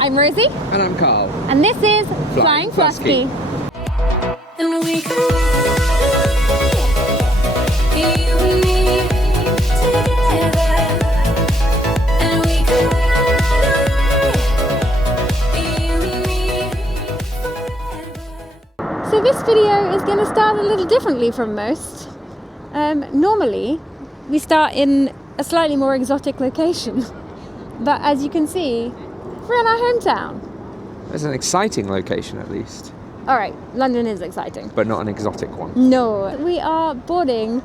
I'm Rosie. And I'm Carl. And this is Flying Fluskey. And we can you and me together. And we can you and me forever. So this video is going to start a little differently from most. Normally, we start in a slightly more exotic location. But as you can see, we're in our hometown. It's an exciting location, at least. All right, London is exciting. But not an exotic one. No, we are boarding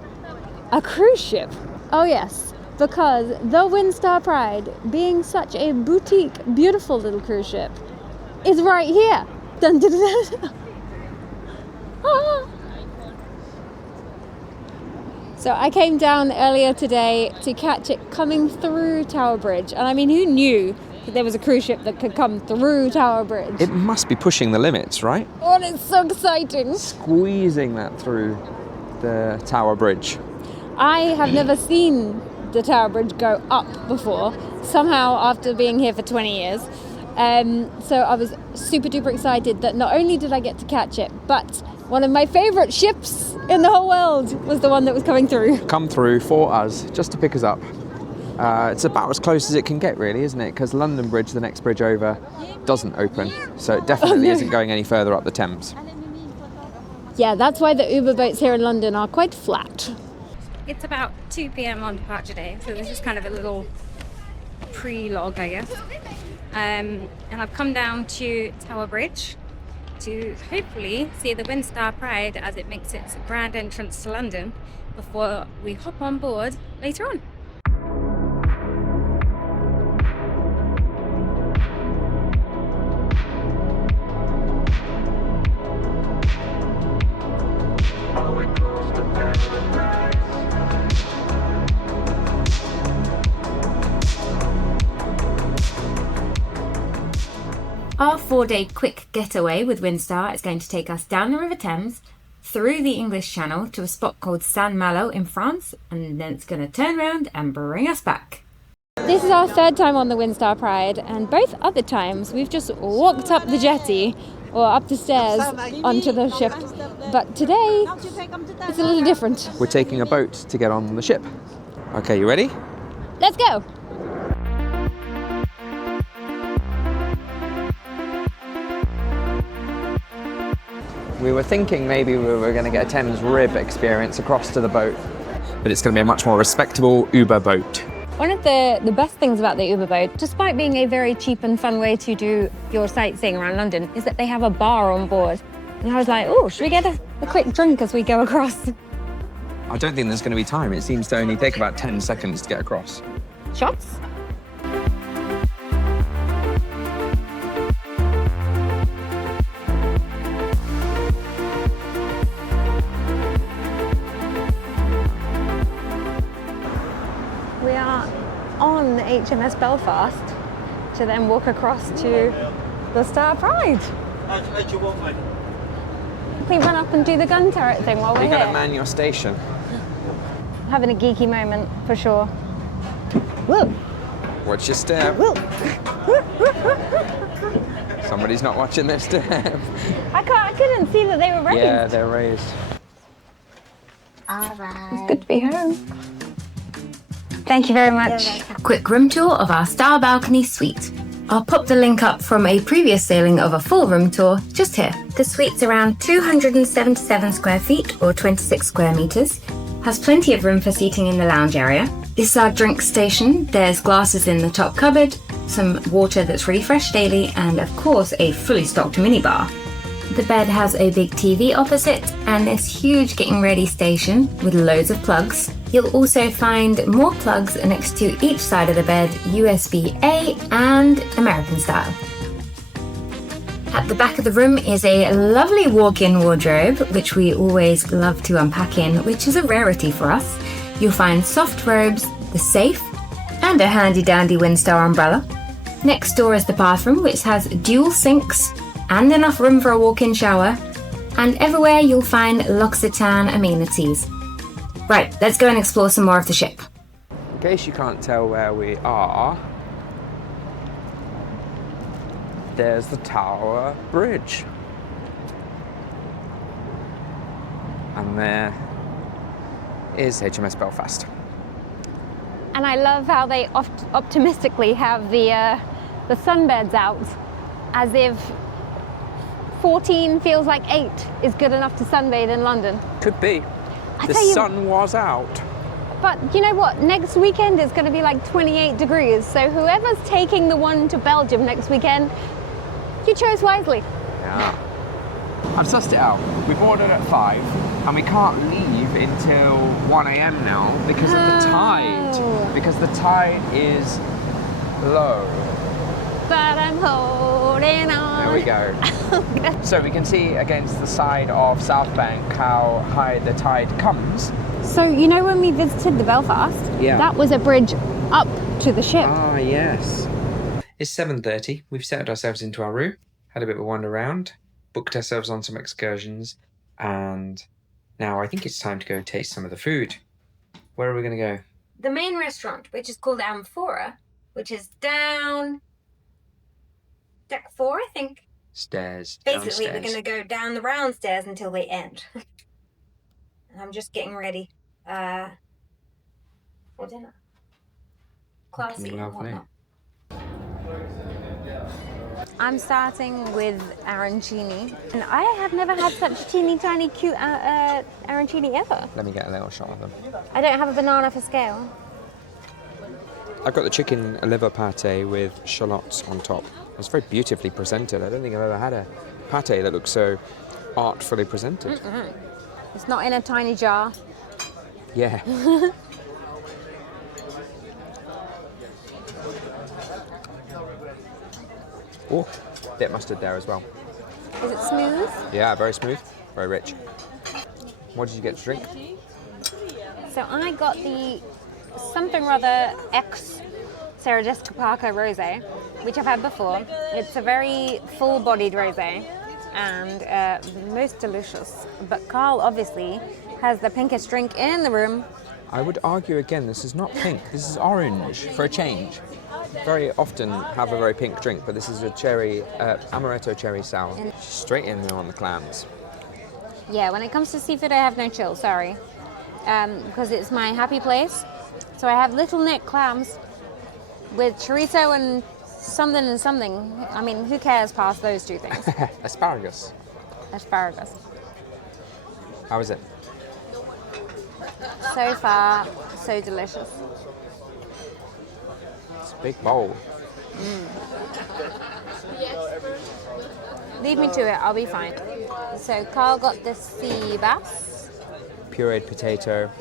a cruise ship. Oh yes, because the Windstar Pride, being such a boutique, beautiful little cruise ship, is right here. Dun, dun, dun, dun. Ah. So I came down earlier today to catch it coming through Tower Bridge. And I mean, who knew that there was a cruise ship that could come through Tower Bridge? It must be pushing the limits, right? Oh, and it's so exciting. Squeezing that through the Tower Bridge. I have never seen the Tower Bridge go up before, somehow after being here for 20 years. So I was super duper excited that not only did I get to catch it, but one of my favourite ships in the whole world was the one that was coming through. Come through for us, just to pick us up. It's about as close as it can get, really, isn't it? Because London Bridge, the next bridge over, doesn't open. So it definitely isn't going any further up the Thames. Yeah, that's why the Uber boats here in London are quite flat. It's about 2 p.m. on departure day, so this is kind of a little pre-log, I guess. And I've come down to Tower Bridge to hopefully see the Windstar Pride as it makes its grand entrance to London before we hop on board later on. Our 4-day quick getaway with Windstar is going to take us down the River Thames, through the English Channel to a spot called Saint Malo in France, and then it's going to turn around and bring us back. This is our third time on the Windstar Pride, and both other times we've just walked up the jetty or up the stairs onto the ship. But today, it's a little different. We're taking a boat to get on the ship. Okay, you ready? Let's go! We were thinking maybe we were going to get a Thames Rib experience across to the boat. But it's going to be a much more respectable Uber boat. One of the best things about the Uber boat, despite being a very cheap and fun way to do your sightseeing around London, is that they have a bar on board. And I was like, oh, should we get a quick drink as we go across? I don't think there's going to be time. It seems to only take about 10 seconds to get across. Shots? We are on HMS Belfast to then walk across to the Star Pride. We run up and do the gun turret thing while we're You're here. going to man your station. Having a geeky moment for sure. Whoa! Watch your step. Whoa! Somebody's not watching their step. I couldn't see that they were raised. Yeah, they're raised. It's good to be home. Thank you very much. Quick room tour of our star balcony suite. I'll pop the link up from a previous sailing of a full room tour just here. The suite's around 277 square feet or 26 square meters. Has plenty of room for seating in the lounge area. This is our drink station. There's glasses in the top cupboard, some water that's refreshed daily, and of course a fully stocked minibar. The bed has a big TV opposite and this huge getting ready station with loads of plugs. You'll also find more plugs next to each side of the bed, USB-A and American style. At the back of the room is a lovely walk-in wardrobe, which we always love to unpack in, which is a rarity for us. You'll find soft robes, the safe, and a handy-dandy Windstar umbrella. Next door is the bathroom, which has dual sinks and enough room for a walk-in shower. And everywhere you'll find L'Occitane amenities. Right, let's go and explore some more of the ship. In case you can't tell where we are, there's the Tower Bridge. And there is HMS Belfast. And I love how they optimistically have the sunbeds out, as if 14 feels like 8 is good enough to sunbathe in London. Could be. The tell you- sun was out. But you know what? Next weekend is going to be like 28 degrees. So whoever's taking the one to Belgium next weekend, you chose wisely. Yeah. I've sussed it out. We boarded at 5 and we can't leave until 1 a.m. now because of the tide. Because the tide is low. But I'm holding on. There we go. So we can see against the side of South Bank how high the tide comes. So you know when we visited the Belfast? Yeah. That was a bridge up to the ship. Ah, yes. It's 7:30. We've settled ourselves into our room, had a bit of a wander around, booked ourselves on some excursions, and now I think it's time to go and taste some of the food. Where are we going to go? The main restaurant, which is called Amphora, which is down deck 4, I think. Stairs. Basically, we're downstairs. going to go down the round stairs until they end. And I'm just getting ready for dinner. Classy and Lovely. whatnot. I'm starting with arancini. And I have never had such teeny tiny cute arancini ever. Let me get a little shot of them. I don't have a banana for scale. I've got the chicken liver pate with shallots on top. It's very beautifully presented. I don't think I've ever had a pate that looks so artfully presented. It's not in a tiny jar. Yeah. Oh, bit mustard there as well. Is it smooth? Yeah, very smooth, very rich. What did you get to drink? So I got the something or other X Sarah Jessica Parker rosé, which I've had before. It's a very full-bodied rosé and most delicious. But Carl obviously has the pinkest drink in the room. I would argue again, this is not pink, this is orange for a change. Very often have a very pink drink, but this is a cherry, amaretto cherry sour. Straight in there on the clams. Yeah, when it comes to seafood, I have no chill, sorry. Because it's my happy place. So I have little neck clams with chorizo and something. I mean, who cares past those two things? Asparagus. Asparagus. How is it? So far, so delicious. It's a big bowl. Leave me to it, I'll be fine. So Carl got the sea bass. Pureed potato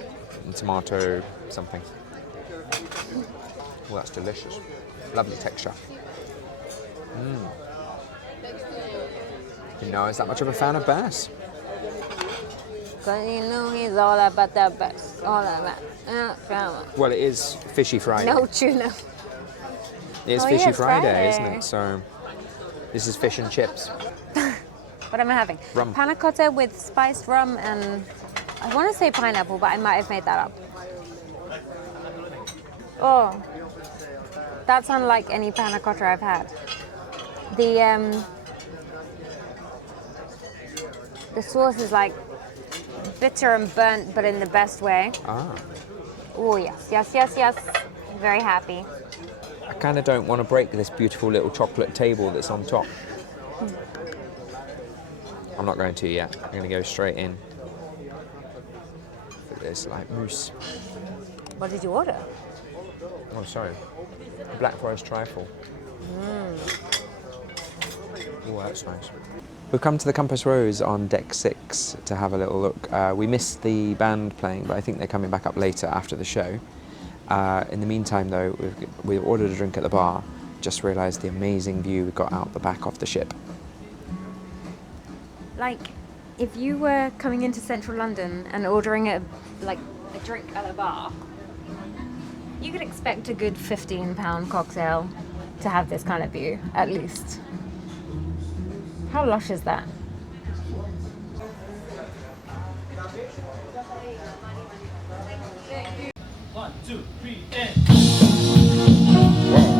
and tomato something. Well, that's delicious. Lovely texture. You know, is that much of a fan of bass? Cause you know he's all about the best. All about. Well, it is Fishy Friday. No tuna. It's Oh, Fishy yeah, it's Friday, isn't Friday. it? So this is fish and chips. What am I having? Rum. Panna cotta with spiced rum and I want to say pineapple, but I might have made that up. Oh, that's unlike any panna cotta I've had. The sauce is like bitter and burnt, but in the best way. Ah. Oh yes. Very happy. I kind of don't want to break this beautiful little chocolate table that's on top. I'm not going to yet. I'm going to go straight in. But there's like mousse. What did you order? Oh, sorry. A black forest trifle. Oh, that's nice. We've come to the Compass Rose on deck 6 to have a little look. We missed the band playing, but I think they're coming back up later after the show. In the meantime, though, we ordered a drink at the bar. Just realised the amazing view we got out the back of the ship. Like, if you were coming into central London and ordering a drink at a bar, you could expect a good £15 cocktail to have this kind of view, at least. How lush is that? One, two, three, and.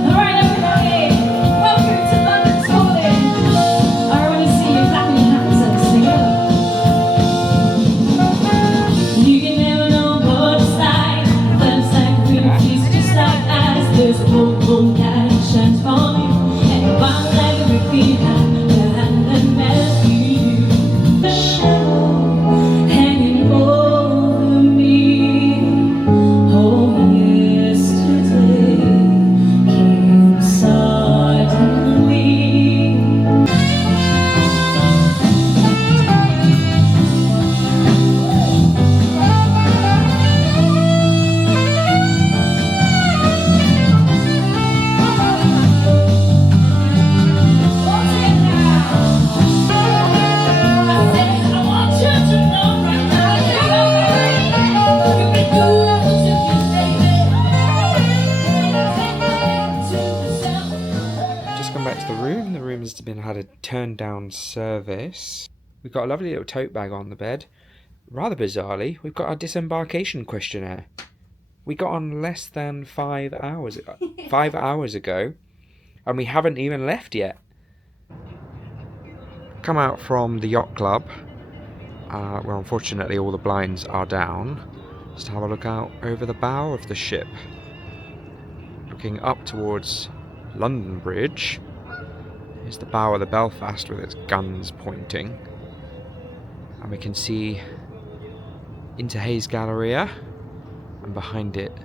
Alright, everybody! Welcome to London Calling! That's the room. The room has had a turn down service. We've got a lovely little tote bag on the bed. Rather bizarrely, we've got our disembarkation questionnaire. We got on less than 5 hours, 5 hours ago, and we haven't even left yet. Come out from the yacht club, where unfortunately all the blinds are down. Just have a look out over the bow of the ship. Looking up towards London Bridge. Here's the bow of the Belfast with its guns pointing. And we can see into Hayes Galleria, and behind it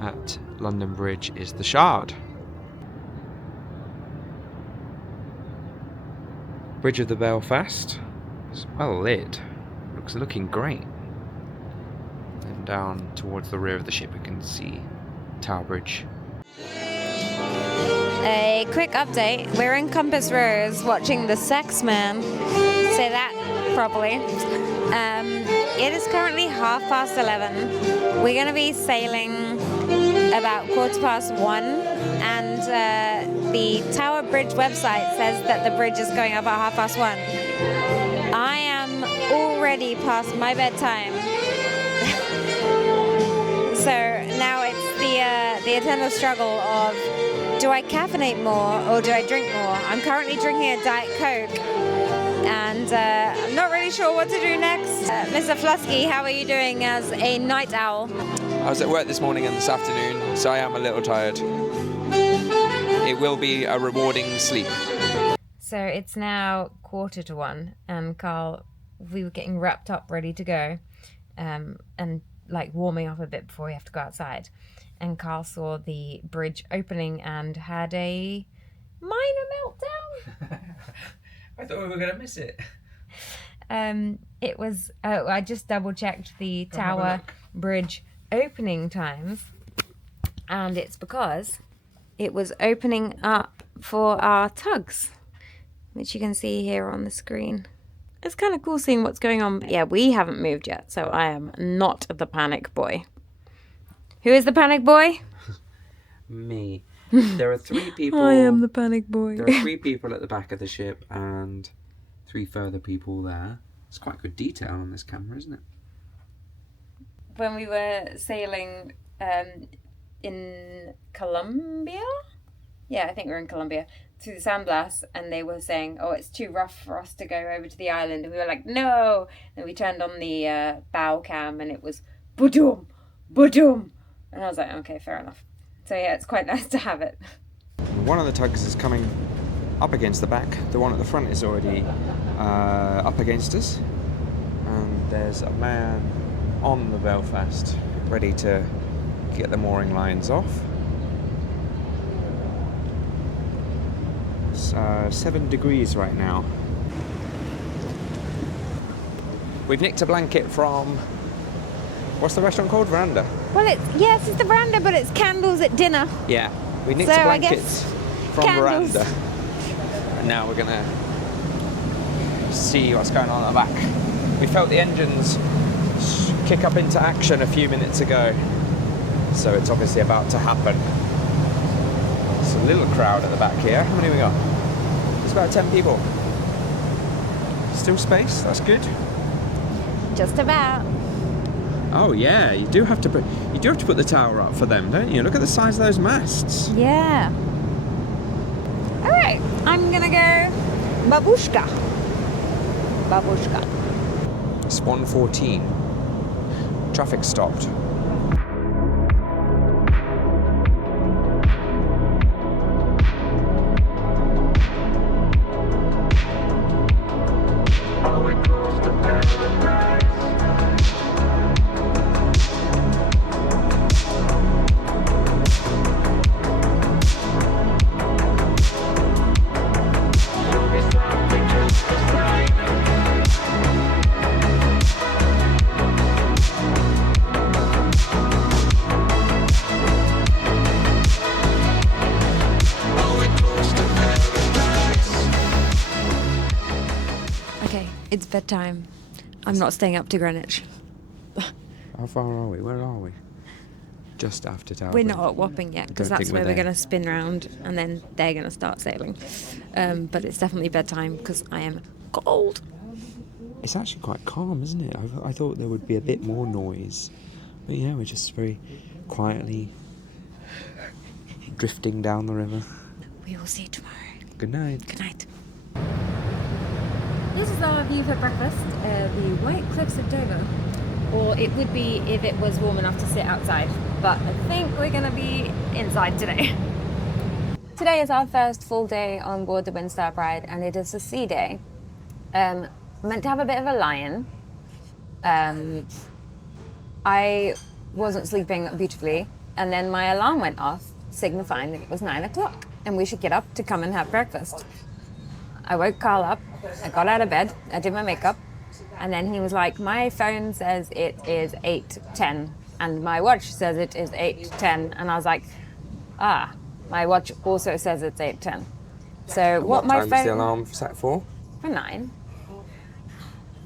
at London Bridge is the Shard. Bridge of the Belfast is well lit, looking great. And down towards the rear of the ship we can see Tower Bridge. A quick update. We're in Compass Rose watching The Sex Man. Say that properly. It is currently 11:30. We're going to be sailing about 1:15, and the Tower Bridge website says that the bridge is going up at 1:30. I am already past my bedtime. So now it's the eternal struggle of, do I caffeinate more or do I drink more? I'm currently drinking a Diet Coke, and I'm not really sure what to do next. Mr. Fluskey, how are you doing as a night owl? I was at work this morning and this afternoon, so I am a little tired. It will be a rewarding sleep. So it's now 1:45, and Carl, we were getting wrapped up, ready to go, and like warming up a bit before we have to go outside. And Carl saw the bridge opening and had a minor meltdown. I thought we were going to miss it. It was, I just double checked the Tower Bridge opening times, and it's because it was opening up for our tugs, which you can see here on the screen. It's kind of cool seeing what's going on. Yeah, we haven't moved yet, so I am not the panic boy. Who is the panic boy? Me. There are 3 people. I am the panic boy. There are 3 people at the back of the ship and 3 further people there. It's quite good detail on this camera, isn't it? When we were sailing in Colombia? Yeah, I think we were in Colombia. Through the sandblast, and they were saying, oh, it's too rough for us to go over to the island. And we were like, no! And we turned on the bow cam, and it was boom, boom. And I was like, okay, fair enough. So yeah, it's quite nice to have it. One of the tugs is coming up against the back. The one at the front is already up against us. And there's a man on the Belfast ready to get the mooring lines off. It's 7 degrees right now. We've nicked a blanket from, what's the restaurant called? Veranda. Well, it's the veranda, but it's candles at dinner. Yeah, we nicked So I blankets guess from candles. Veranda. And now we're gonna see what's going on at the back. We felt the engines kick up into action a few minutes ago, so it's obviously about to happen. It's a little crowd at the back here. How many we got? It's about 10 people. Still space, that's good. Just about. Oh yeah, you do have to put the tower up for them, don't you? Look at the size of those masts. Yeah. All right, I'm gonna go babushka. Babushka. It's 1:14. Traffic stopped. It's bedtime. I'm not staying up to Greenwich. How far are we? Where are we? Just after Tower We're Bridge. not at Wapping yet because Don't that's think where we're we're there. going to spin round and then they're going to start sailing. But it's definitely bedtime because I am cold. It's actually quite calm, isn't it? I thought there would be a bit more noise. But yeah, we're just very quietly drifting down the river. We will see you tomorrow. Good night. Good night. This is our view for breakfast, the White Cliffs of Dover. Or it would be if it was warm enough to sit outside. But I think we're going to be inside today. Today is our first full day on board the Windstar Pride, and it is a sea day. Meant to have a bit of a lie-in. I wasn't sleeping beautifully, and then my alarm went off, signifying that it was 9 o'clock, and we should get up to come and have breakfast. I woke Carl up, I got out of bed, I did my makeup, and then he was like, my phone says it is 8:10, and my watch says it is 8:10, and I was like, my watch also says it's 8:10. So what my time phone... is the alarm set for? For 9.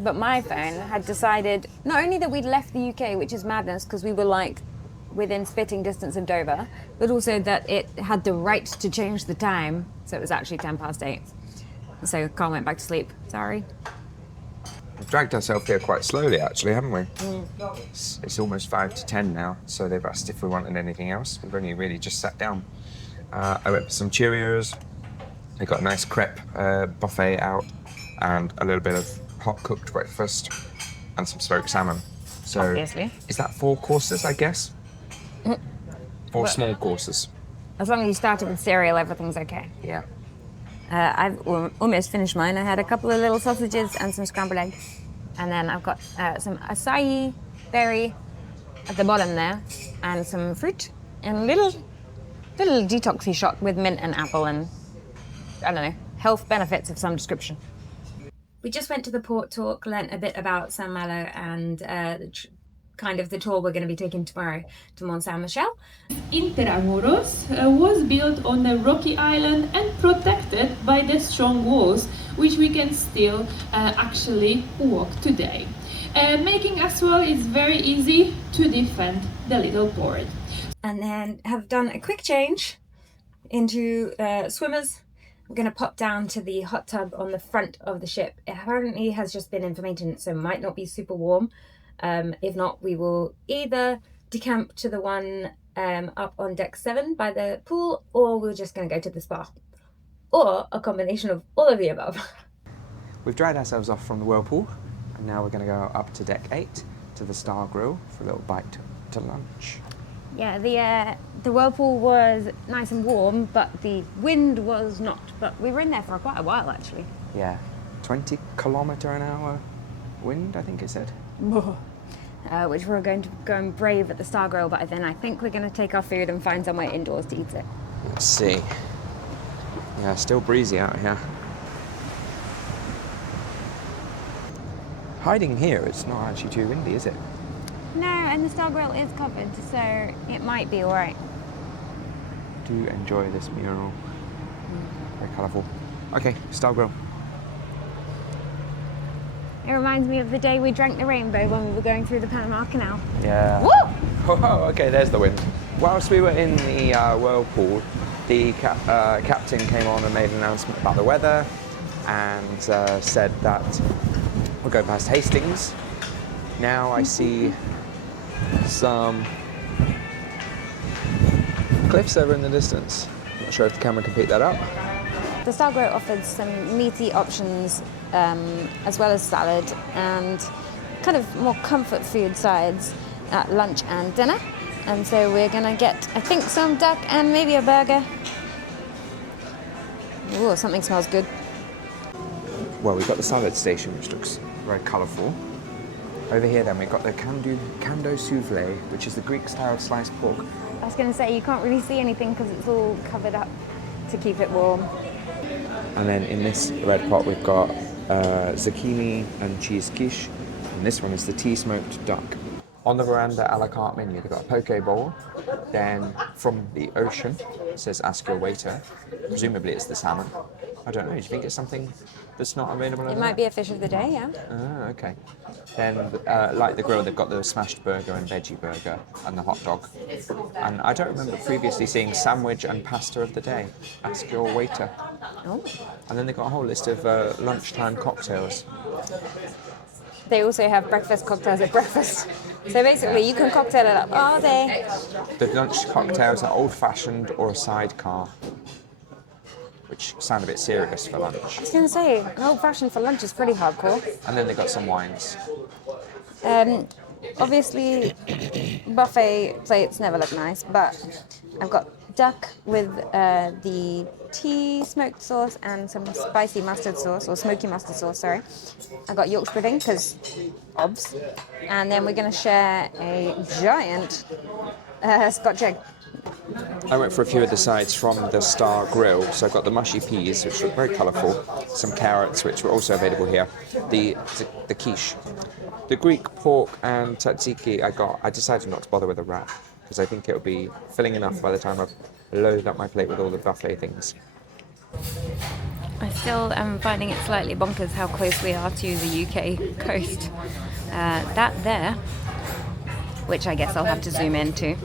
But my phone had decided not only that we'd left the UK, which is madness because we were like within spitting distance of Dover, but also that it had the right to change the time. So it was actually 8:10. So Carl went back to sleep. Sorry. We've dragged ourselves here quite slowly, actually, haven't we? It's almost 5 to 10 now, so they've asked if we wanted anything else. We've only really just sat down. I went for some Cheerios. They got a nice crepe buffet out and a little bit of hot cooked breakfast and some smoked salmon. So Obviously. is that 4 courses, I guess? 4 small courses. As long as you started with cereal, everything's okay. Yeah. I've almost finished mine. I had a couple of little sausages and some scrambled eggs. And then I've got some acai berry at the bottom there and some fruit and a little detoxy shot with mint and apple and, I don't know, health benefits of some description. We just went to the port talk, learnt a bit about Saint Malo and kind of the tour we're going to be taking tomorrow to Mont Saint Michel. Interamuros was built on a rocky island and protected by the strong walls, which we can still actually walk today. Making as well it's very easy to defend the little port. And then have done a quick change into swimmers. We're going to pop down to the hot tub on the front of the ship. It apparently has just been in for maintenance, so it might not be super warm. If not, we will either decamp to the one up on deck 7 by the pool, or we're just going to go to the spa. Or a combination of all of the above. We've dried ourselves off from the whirlpool, and now we're going to go up to deck 8 to the Star Grill for a little bite to lunch. Yeah, the whirlpool was nice and warm, but the wind was not. But we were in there for quite a while, actually. Yeah, 20 kilometre an hour wind, I think it said. Which we're going to go and brave at the Star Grill, but then I think we're going to take our food and find somewhere indoors to eat it. Let's see. Yeah, still breezy out here. Hiding here, it's not actually too windy, is it? No, and the Star Grill is covered, so it might be alright. Do enjoy this mural. Very colourful. Okay, Star Grill. It reminds me of the day we drank the rainbow when we were going through the Panama Canal. Yeah. Woo! Oh, okay, there's the wind. Whilst we were in the whirlpool, the captain came on and made an announcement about the weather and said that we'll go past Hastings. Now I see some cliffs over in the distance. Not sure if the camera can pick that up. The Star Grill offered some meaty options as well as salad and kind of more comfort food sides at lunch and dinner. And so we're gonna get, I think, some duck and maybe a burger. Ooh, something smells good. Well, we've got the salad station, which looks very colourful. Over here then we've got the Kando souffle, which is the Greek-style sliced pork. I was gonna say, you can't really see anything because it's all covered up to keep it warm. And then in this red pot we've got zucchini and cheese quiche, and this one is the tea smoked duck. On the veranda a la carte menu they've got a poke bowl, then from the ocean it says ask your waiter, presumably it's the salmon, I don't know. Do you think it's something that's not available? It might be a fish of the day, yeah. Ah, okay. Then, like the grill, they've got the smashed burger and veggie burger and the hot dog. And I don't remember previously seeing sandwich and pasta of the day. Ask your waiter. Oh. And then they've got a whole list of lunchtime cocktails. They also have breakfast cocktails at breakfast. So basically, you can cocktail it up all day. The lunch cocktails are old-fashioned or a sidecar, which sound a bit serious for lunch. I was going to say, an old-fashioned for lunch is pretty hardcore. And then they've got some wines. Obviously, buffet plates never look nice, but I've got duck with the tea smoked sauce and some spicy mustard sauce, or smoky mustard sauce, sorry. I've got Yorkshire pudding, because obs. And then we're going to share a giant Scotch egg. I went for a few of the sides from the Star Grill. So I've got the mushy peas, which look very colourful, some carrots, which were also available here, the quiche. The Greek pork and tzatziki I decided not to bother with a wrap, because I think it'll be filling enough by the time I've loaded up my plate with all the buffet things. I still am finding it slightly bonkers how close we are to the UK coast. That there, which I guess I'll have to zoom into,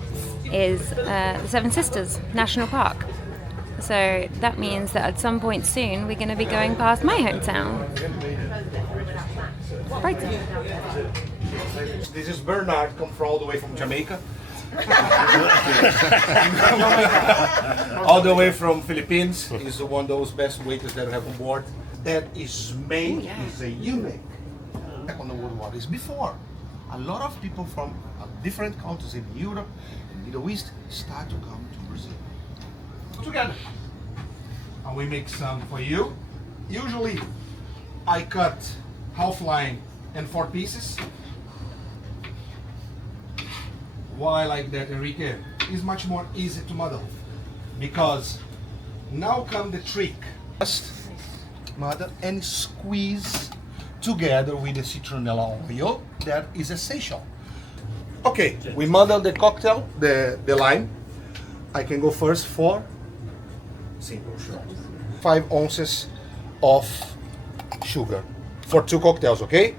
is the Seven Sisters National Park. So that means that at some point soon we're going to be going past my hometown, Brighton. This is Bernard, come from all the way from Jamaica. All the way from Philippines. He's one of those best waiters that we have on board. That is made is a unique. On the World War is before. A lot of people from different countries in Europe and Middle East start to come to Brazil. Together. And we make some for you. Usually I cut half line and 4 pieces. Why I like that, Enrique? It's much more easy to model, because now come the trick. Just model and squeeze together with the citronella oil. That is essential. Okay, we model the cocktail, the lime. I can go first for simple sugar. 5 ounces of sugar for 2 cocktails, okay?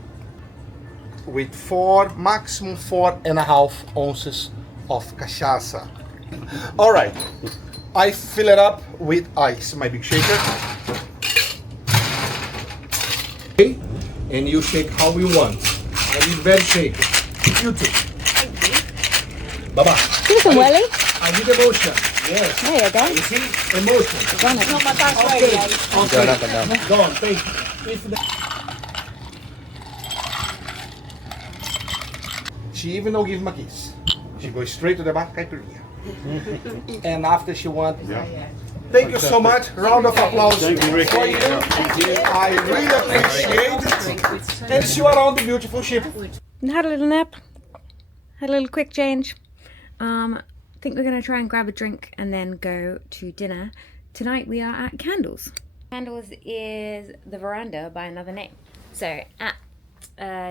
With maximum 4.5 ounces of cachaça. All right, I fill it up with ice, my big shaker. Okay, and you shake how you want. I need very shaker. You too. Thank you. Bye-bye. Give us a welly. I need emotion. Yes. There you go. You see? Emotion. Done it. Not my best Okay. Going up and down. Go on, thank you. She even don't give him a kiss. She goes straight to the back, caipirinha. And after she wants. Thank you so much. Round of applause for you. I really appreciate it. And see you around the beautiful ship. Had a little nap, had a little quick change. I think we're going to try and grab a drink and then go to dinner. Tonight we are at Candles. Candles is the veranda by another name. So at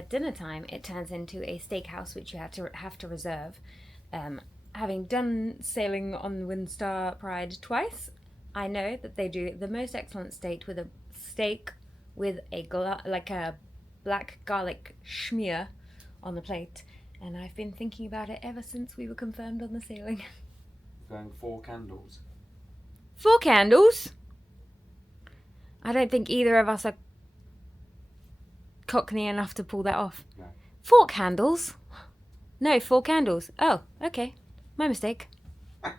dinner time, it turns into a steakhouse, which you have to reserve. Having done sailing on the Windstar Pride twice, I know that they do the most excellent steak with a black garlic schmear on the plate, and I've been thinking about it ever since we were confirmed on the sailing. Going 4 candles. 4 candles? I don't think either of us are cockney enough to pull that off. No. 4 candles? No, 4 candles. Oh, okay. My mistake. I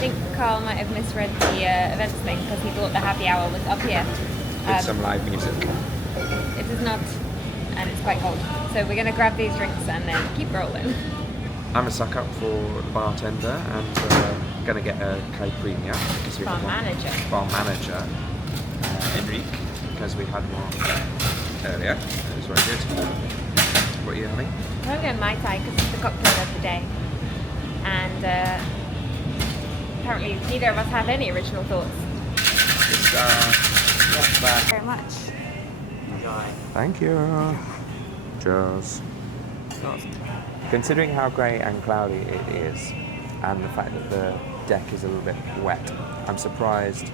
think Carl might have misread the events thing because he thought the happy hour was up here. With some live music. It is not, and it's quite cold. So we're going to grab these drinks and then keep rolling. I'm a suck up for the bartender and going to get a caipirinha. Bar manager. Bar manager, Enrique, because we had one earlier. It was very good. What are you having? I'm going Mai Tai because it's the cocktail of the day. And apparently neither of us have any original thoughts. It's not bad. Very much. Thank you. Cheers. Considering how grey and cloudy it is, and the fact that the deck is a little bit wet, I'm surprised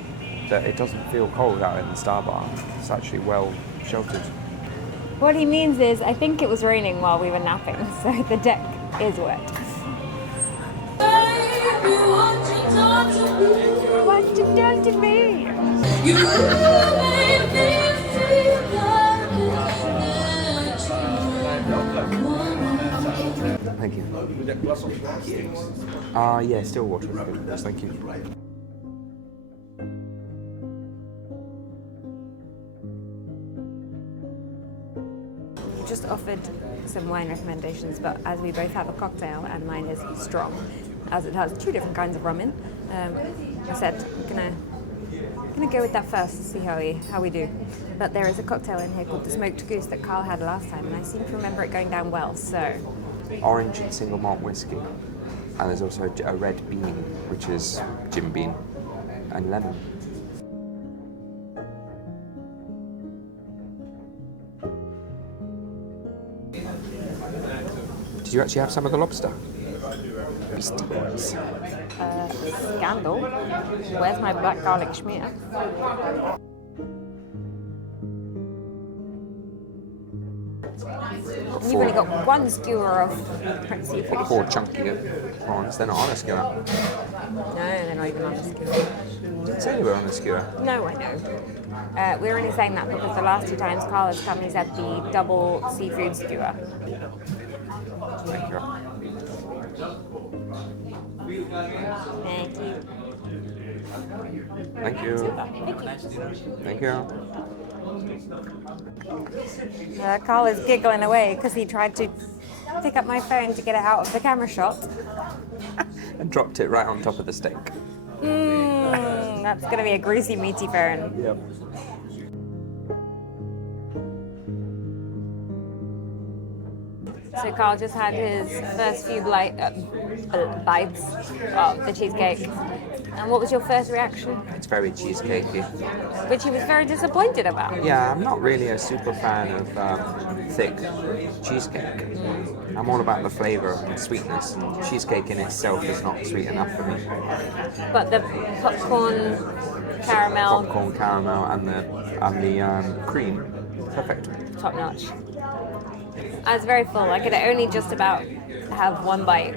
that it doesn't feel cold out in the Star Bar. It's actually well sheltered. What he means is, I think it was raining while we were napping, so the deck is wet. What you done to me? Thank you. Yeah, still water. Yes, thank you. Just offered some wine recommendations, but as we both have a cocktail and mine is strong, as it has 2 different kinds of rum in, I said I'm gonna go with that first, see how we do. But there is a cocktail in here called the Smoked Goose that Carl had last time, and I seem to remember it going down well. So Orange and single malt whiskey, and there's also a red bean, which is Jim Beam, and lemon. Did you actually have some of the lobster? scandal. Where's my black garlic schmear? You've only got 1 skewer of seafood. 4 chunky prawns. They're not on a skewer. No, they're not even on a skewer. Didn't say they were on a skewer. No, I know. We're only saying that because the last 2 times Carl has come, he's had the double seafood skewer. Thank you. Thank you. Thank you. Thank you. Carl is giggling away because he tried to pick up my phone to get it out of the camera shot. And dropped it right on top of the steak. That's going to be a greasy, meaty phone. Yep. So Carl just had his first few bites of the cheesecake. And what was your first reaction? It's very cheesecakey. Which he was very disappointed about. Yeah, I'm not really a super fan of thick cheesecake. I'm all about the flavour and sweetness, and cheesecake in itself is not sweet enough for me. But the popcorn, caramel, And the cream, perfect. top notch. I was very full. I could only just about have 1 bite.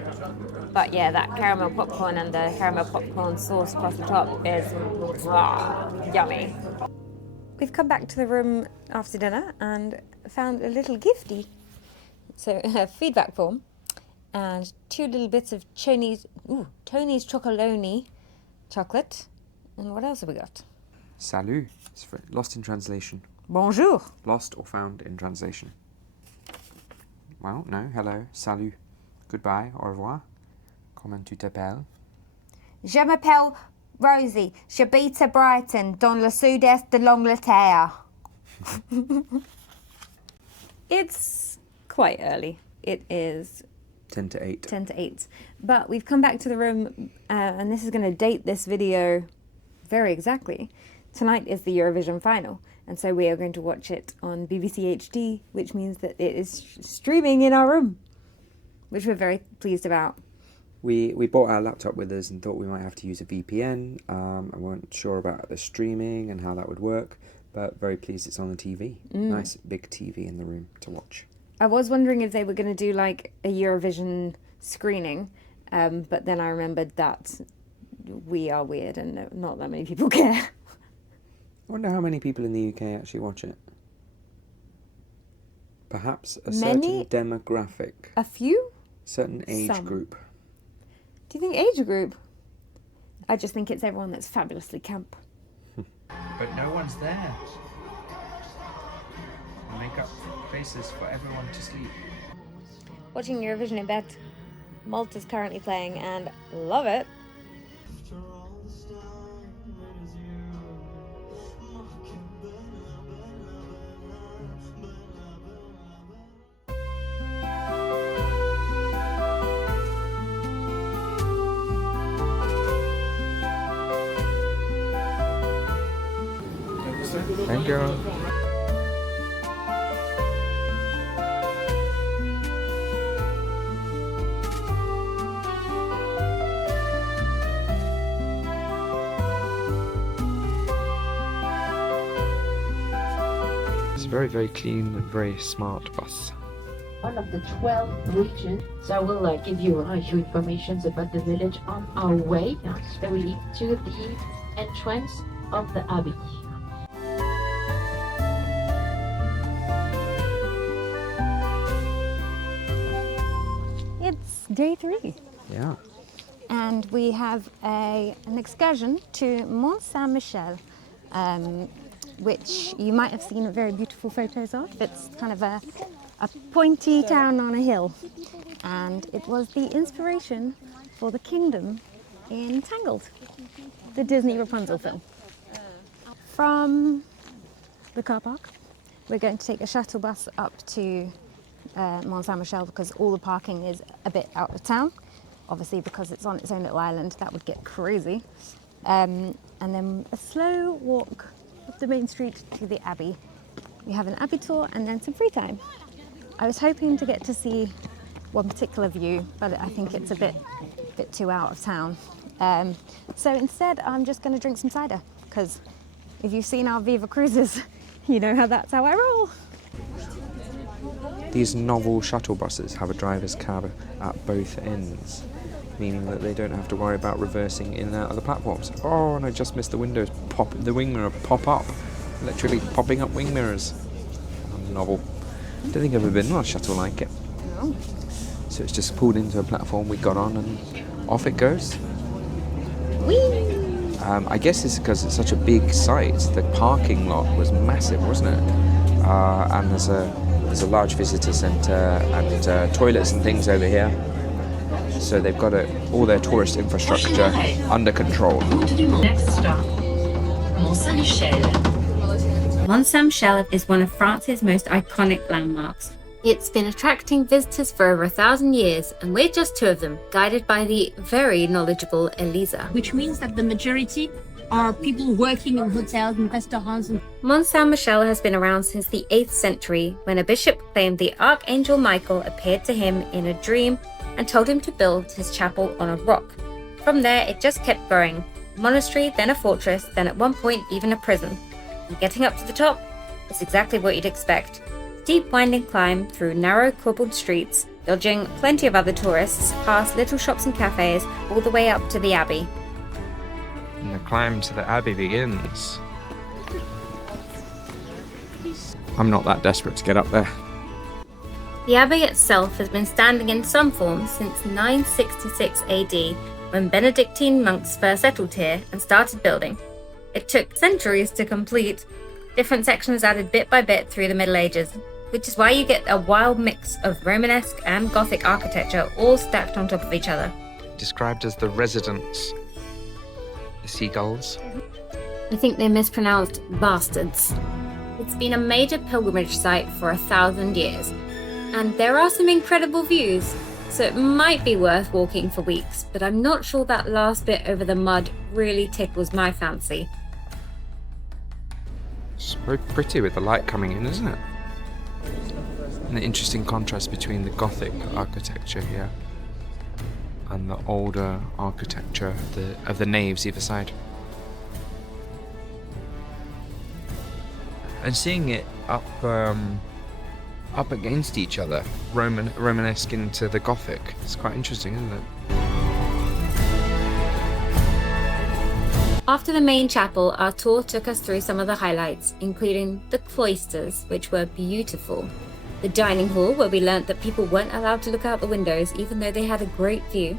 But yeah, that caramel popcorn and the caramel popcorn sauce across the top is yummy. We've come back to the room after dinner and found a little gifty. So a feedback form and 2 little bits of Tony's Chocolonely chocolate. And what else have we got? Salut. It's lost in translation. Bonjour. Lost or found in translation. Well, no, hello, salut, goodbye, au revoir. Comment tu t'appelles? Je m'appelle Rosie. J'habite à Brighton, dans le sud-est de l'Angleterre. It's quite early. It is 10 to 8. 10 to 8. But we've come back to the room, and this is going to date this video very exactly. Tonight is the Eurovision final, and so we are going to watch it on BBC HD, which means that it is streaming in our room, which we're very pleased about. We bought our laptop with us and thought we might have to use a VPN. I weren't sure about the streaming and how that would work, but very pleased it's on the TV. Nice big TV in the room to watch. I was wondering if they were going to do like a Eurovision screening, but then I remembered that we are weird and not that many people care. I wonder how many people in the UK actually watch it. Perhaps a Many? certain demographic, A few? certain age Some. group. Do you think age group? I just think it's everyone that's fabulously camp. But no one's there. Make up places for everyone to sleep. Watching Eurovision in bed. Malta's currently playing and love it. Thank you. very, very clean and very smart bus. One of the 12 regions. So I will give you a few information about the village on our way. So we lead to the entrance of the abbey. It's day 3. Yeah. And we have an excursion to Mont Saint Michel, which you might have seen very beautiful photos of. It's kind of a pointy town on a hill, and it was the inspiration for the kingdom in Tangled, the Disney Rapunzel film. From the car park, we're going to take a shuttle bus up to Mont Saint Michel because all the parking is a bit out of town. Obviously, because it's on its own little island, that would get crazy. And then a slow walk up the main street to the Abbey. We have an Abbey tour and then some free time. I was hoping to get to see one particular view, but I think it's a bit too out of town. So instead, I'm just going to drink some cider, because if you've seen our Viva Cruises, you know that's how I roll. These novel shuttle buses have a driver's cab at both ends, meaning that they don't have to worry about reversing in and out of the platforms. Oh, and I just missed the windows the wing mirror pop up. Literally popping up wing mirrors. Novel. Don't think I've ever been on a shuttle like it. No. So it's just pulled into a platform, we got on and off it goes. Whee! I guess it's because it's such a big site. The parking lot was massive, wasn't it? And there's a large visitor centre and toilets and things over here. So they've got all their tourist infrastructure under control. Next stop, Mont Saint Michel. Mont Saint Michel is one of France's most iconic landmarks. It's been attracting visitors for over 1,000 years, and we're just 2 of them, guided by the very knowledgeable Elisa. Which means that the majority are people working in hotels and restaurants. Mont Saint Michel has been around since the 8th century, when a bishop claimed the Archangel Michael appeared to him in a dream and told him to build his chapel on a rock. From there, it just kept growing. A monastery, then a fortress, then at one point even a prison. And getting up to the top is exactly what you'd expect. Steep winding climb through narrow cobbled streets, dodging plenty of other tourists, past little shops and cafes, all the way up to the Abbey. And the climb to the Abbey begins. I'm not that desperate to get up there. The Abbey itself has been standing in some form since 966 AD, when Benedictine monks first settled here and started building. It took centuries to complete, different sections added bit by bit through the Middle Ages, which is why you get a wild mix of Romanesque and Gothic architecture all stacked on top of each other. Described as the residence. The seagulls. I think they're mispronounced bastards. It's been a major pilgrimage site for 1,000 years, and there are some incredible views, so it might be worth walking for weeks, but I'm not sure that last bit over the mud really tickles my fancy. It's very pretty with the light coming in, isn't it? And the interesting contrast between the Gothic architecture here and the older architecture of the naves either side. And seeing it up against each other, Romanesque into the Gothic, it's quite interesting, isn't it? After the main chapel, our tour took us through some of the highlights, including the cloisters, which were beautiful, the dining hall, where we learnt that people weren't allowed to look out the windows even though they had a great view,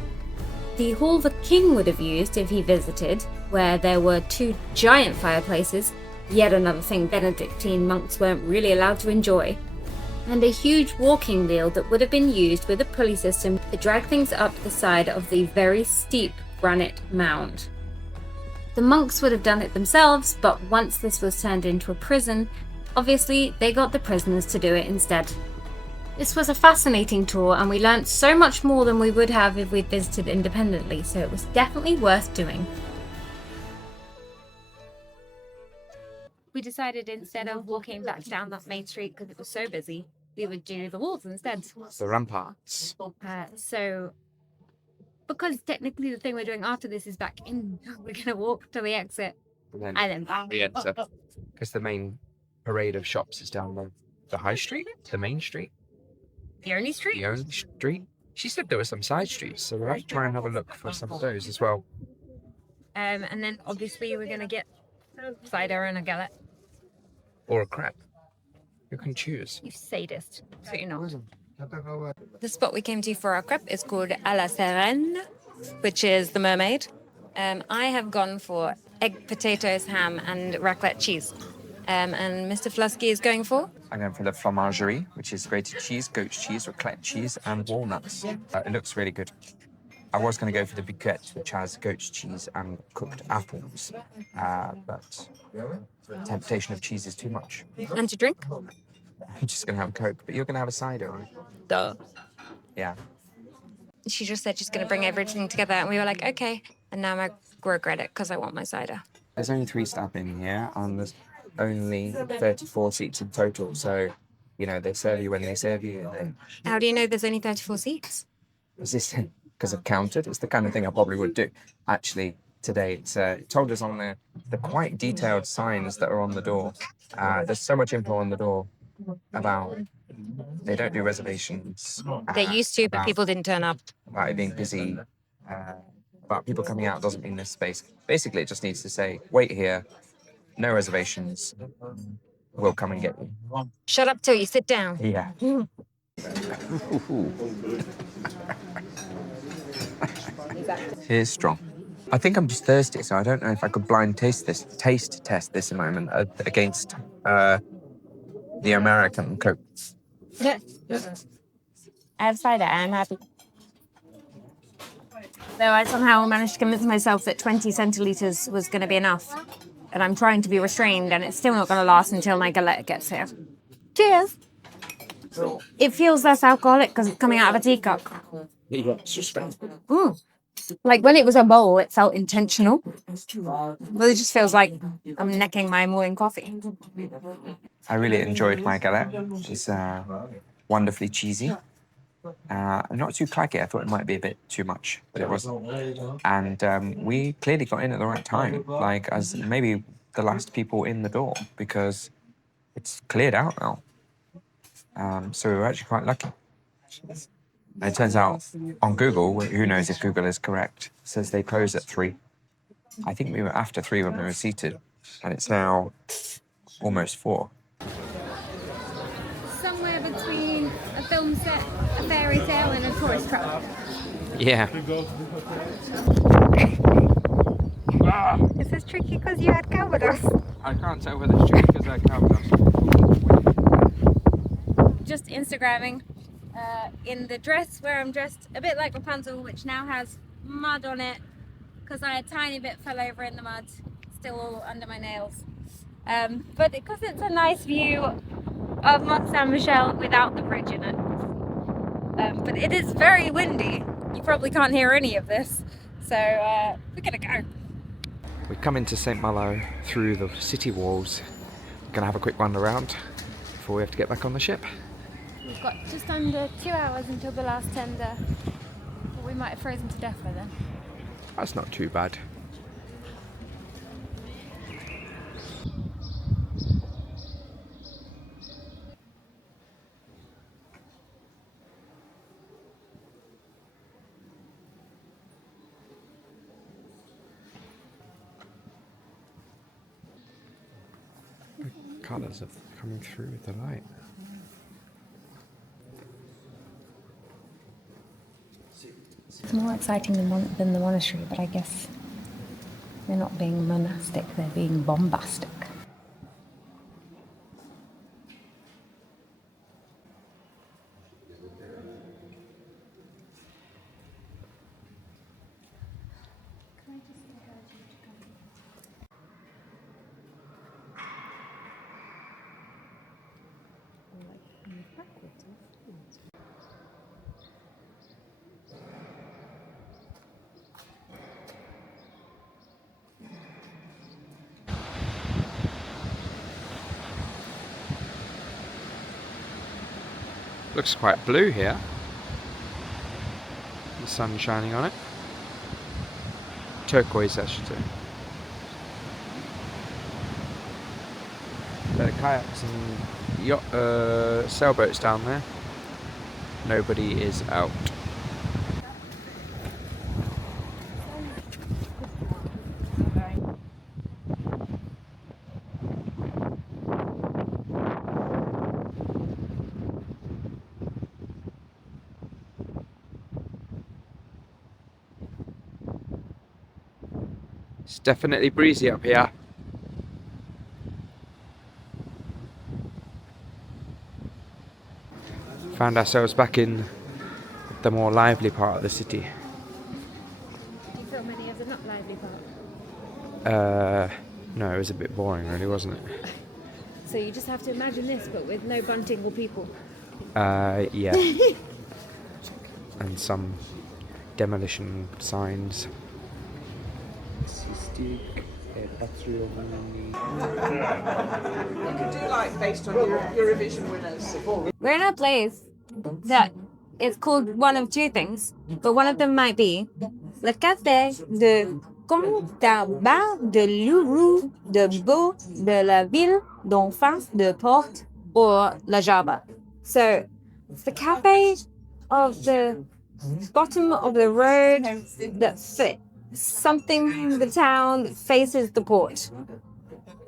the hall the king would have used if he visited, where there were 2 giant fireplaces, yet another thing Benedictine monks weren't really allowed to enjoy, and a huge walking wheel that would have been used with a pulley system to drag things up the side of the very steep granite mound. The monks would have done it themselves, but once this was turned into a prison, obviously they got the prisoners to do it instead. This was a fascinating tour, and we learnt so much more than we would have if we'd visited independently, so it was definitely worth doing. We decided instead of walking back down that main street because it was so busy, we would do the walls instead. The ramparts. So, because technically the thing we're doing after this is back in, we're going to walk to the exit And and then back. re-enter. Because the main parade of shops is down the high street, the main street. The only street? The only street. She said there were some side streets, so we'll have to try and have a look for some of those as well. And then obviously we're gonna get cider and a galette. Or a crepe. You can choose. You sadist. So you're not. The spot we came to for our crepe is called À la Sirène, which is the mermaid. I have gone for egg, potatoes, ham, and raclette cheese. And Mr. Fluskey is going for? I'm going for the fromagerie, which is grated cheese, goat's cheese, raclette cheese, and walnuts. It looks really good. I was going to go for the biquette, which has goat's cheese and cooked apples, but temptation of cheese is too much. And to drink? I'm just going to have a Coke, but you're going to have a cider, right? Duh. Yeah. She just said she's going to bring everything together, and we were like, okay. And now I regret it because I want my cider. There's only 3 staff in here, and there's only 34 seats in total, so, you know, they serve you when they serve you. And How do you know there's only 34 seats? is this because I've counted? It's the kind of thing I probably would do. Actually, today it told us on the quite detailed signs that are on the door. There's so much info on the door about they don't do reservations. They used to, but about- people didn't turn up. About it being busy. About people coming out doesn't mean this space. Basically, it just needs to say, wait here, no reservations. We'll come and get you. Shut up till you sit down. Yeah. Here's strong. I think I'm just thirsty, so I don't know if I could blind taste test this a moment against the American Coke. I have cider. I'm happy. Though I somehow managed to convince myself that 20 centilitres was going to be enough. And I'm trying to be restrained, and it's still not going to last until my galette gets here. Cheers! It feels less alcoholic because it's coming out of a teacup. Mm. Like when it was a bowl, it felt intentional. Well, it just feels like I'm necking my morning coffee. I really enjoyed my galette. It's wonderfully cheesy. Not too claggy. I thought it might be a bit too much, but it wasn't. And we clearly got in at the right time, like as maybe the last people in the door, because it's cleared out now. So we were actually quite lucky. And it turns out on Google, who knows if Google is correct, says they close at 3. I think we were after 3 when we were seated, and it's now almost 4. Somewhere between a film set, a fairy tale, and a tourist trap. Yeah. Is this tricky because you had Calvados? I can't tell whether it's true because I covered us. Just Instagramming in the dress where I'm dressed a bit like Rapunzel, which now has mud on it because a tiny bit fell over in the mud, still all under my nails. But because it's a nice view of Mont Saint Michel without the bridge in it. But it is very windy. You probably can't hear any of this. So we're gonna go. We come into Saint Malo through the city walls. We're gonna have a quick wander around before we have to get back on the ship. We've got just under 2 hours until the last tender. But we might have frozen to death by then. That's not too bad. The colours are coming through with the light. It's more exciting than the monastery, but I guess they're not being monastic, they're being bombastic. Looks quite blue here. The sun shining on it. Turquoise, I should say. There are kayaks and sailboats down there. Nobody is out. It's definitely breezy up here. Found ourselves back in the more lively part of the city. Did you film any of the not lively part? No, it was a bit boring really, wasn't it? So you just have to imagine this, but with no bunting or people. Yeah. And some demolition signs. You could do like based on Eurovision winners. We're in a place that is called one of two things, but one of them might be Le Café de Comtabat de Lourou de Beau de la Ville d'en face de Porte or La Jaba. So it's the cafe of the bottom of the road that fit something the town that faces the port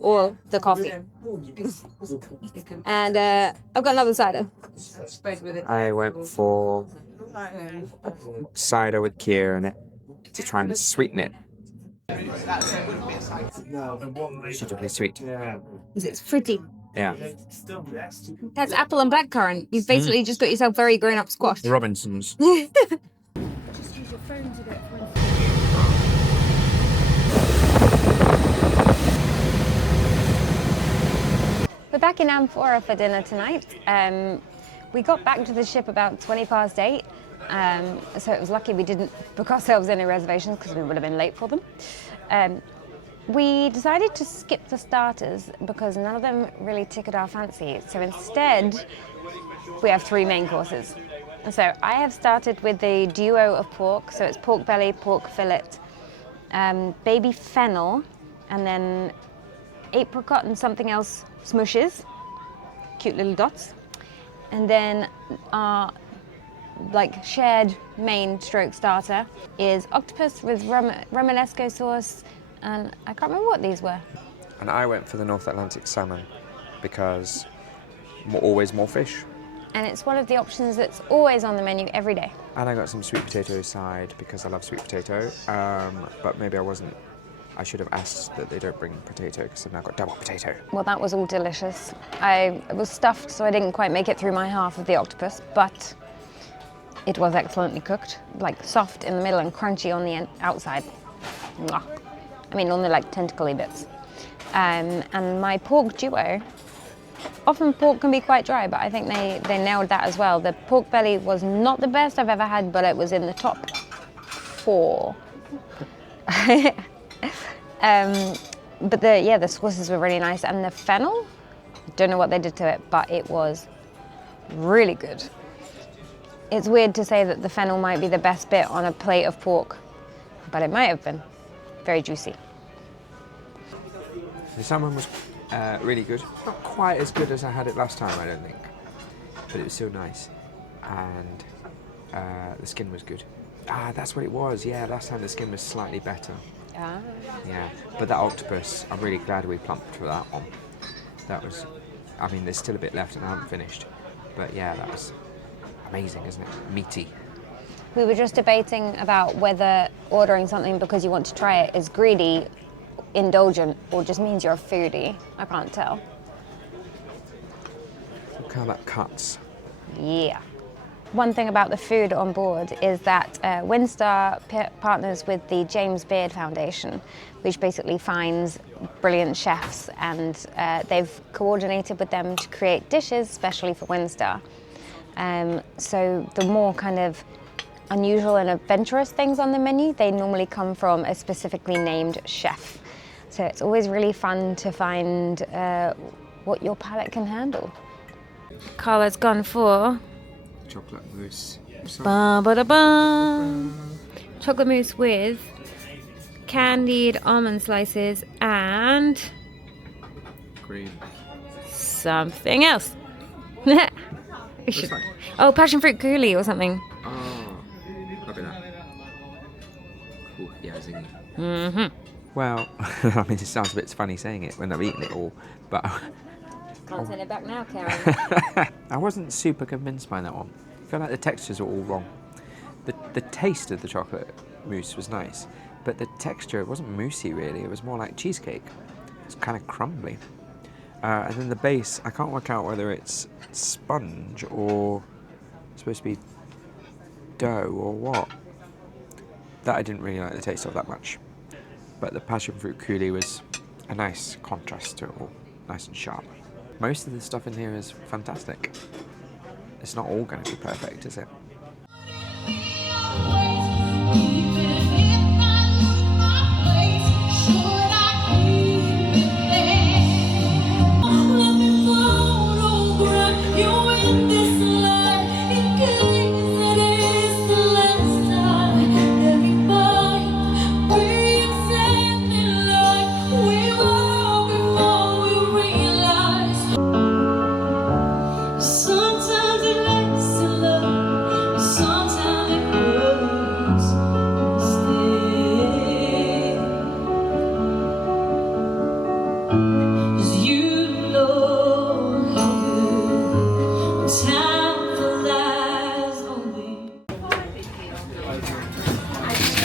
or the coffee. And I've got another cider. I went for cider with Kier in it to try and sweeten it. Suitably sweet. It's fruity. Yeah. That's apple and blackcurrant. You've basically just got yourself very grown up squash. Robinsons. Just use your phone to do it for instance. We're back in Amphora for dinner tonight. We got back to the ship about 8:20, so it was lucky we didn't book ourselves any reservations because we would have been late for them. We decided to skip the starters because none of them really tickled our fancy. So instead, we have 3 main courses. And so I have started with the duo of pork. So it's pork belly, pork fillet, baby fennel, and then apricot and something else smushes, cute little dots. And then our like shared main stroke starter is octopus with Romanesco sauce, and I can't remember what these were. And I went for the North Atlantic salmon because always more fish. And it's one of the options that's always on the menu every day. And I got some sweet potato side because I love sweet potato, but maybe I should have asked that they don't bring potato because I've now got double potato. Well, that was all delicious. I was stuffed, so I didn't quite make it through my half of the octopus, but it was excellently cooked, like soft in the middle and crunchy on the outside. Mwah. I mean, on the like tentacly bits. And my pork duo, often pork can be quite dry, but I think they nailed that as well. The pork belly was not the best I've ever had, but it was in the top 4. But the sauces were really nice, and the fennel, don't know what they did to it, but it was really good. It's weird to say that the fennel might be the best bit on a plate of pork, but it might have been. Very juicy. The salmon was really good. Not quite as good as I had it last time, I don't think, but it was still nice. And the skin was good. Ah, that's what it was. Yeah, last time the skin was slightly better. Ah. Yeah, but that octopus, I'm really glad we plumped for that one. That was, I mean, there's still a bit left and I haven't finished, but yeah, that was amazing, isn't it? Meaty. We were just debating about whether ordering something because you want to try it is greedy, indulgent, or just means you're a foodie. I can't tell. Look how that cuts. Yeah. One thing about the food on board is that Windstar partners with the James Beard Foundation, which basically finds brilliant chefs, and they've coordinated with them to create dishes specially for Windstar. So the more kind of unusual and adventurous things on the menu, they normally come from a specifically named chef. So it's always really fun to find what your palate can handle. Carla's gone for Chocolate mousse. Chocolate mousse with candied almond slices and cream. Something else. We should- Oh, passion fruit coulis or something. Oh, look at that. Ooh, yeah, zingy. Mm-hmm. Well, I mean, it sounds a bit funny saying it when I've eaten it all, but Can't send it back now, Karen. I wasn't super convinced by that one. I feel like the textures are all wrong. The taste of the chocolate mousse was nice, but the texture, it wasn't moussey really, it was more like cheesecake. It's kind of crumbly. And then the base, I can't work out whether it's sponge or supposed to be dough or what. That I didn't really like the taste of that much. But the passion fruit coulis was a nice contrast to it all, nice and sharp. Most of the stuff in here is fantastic. It's not all going to be perfect, is it?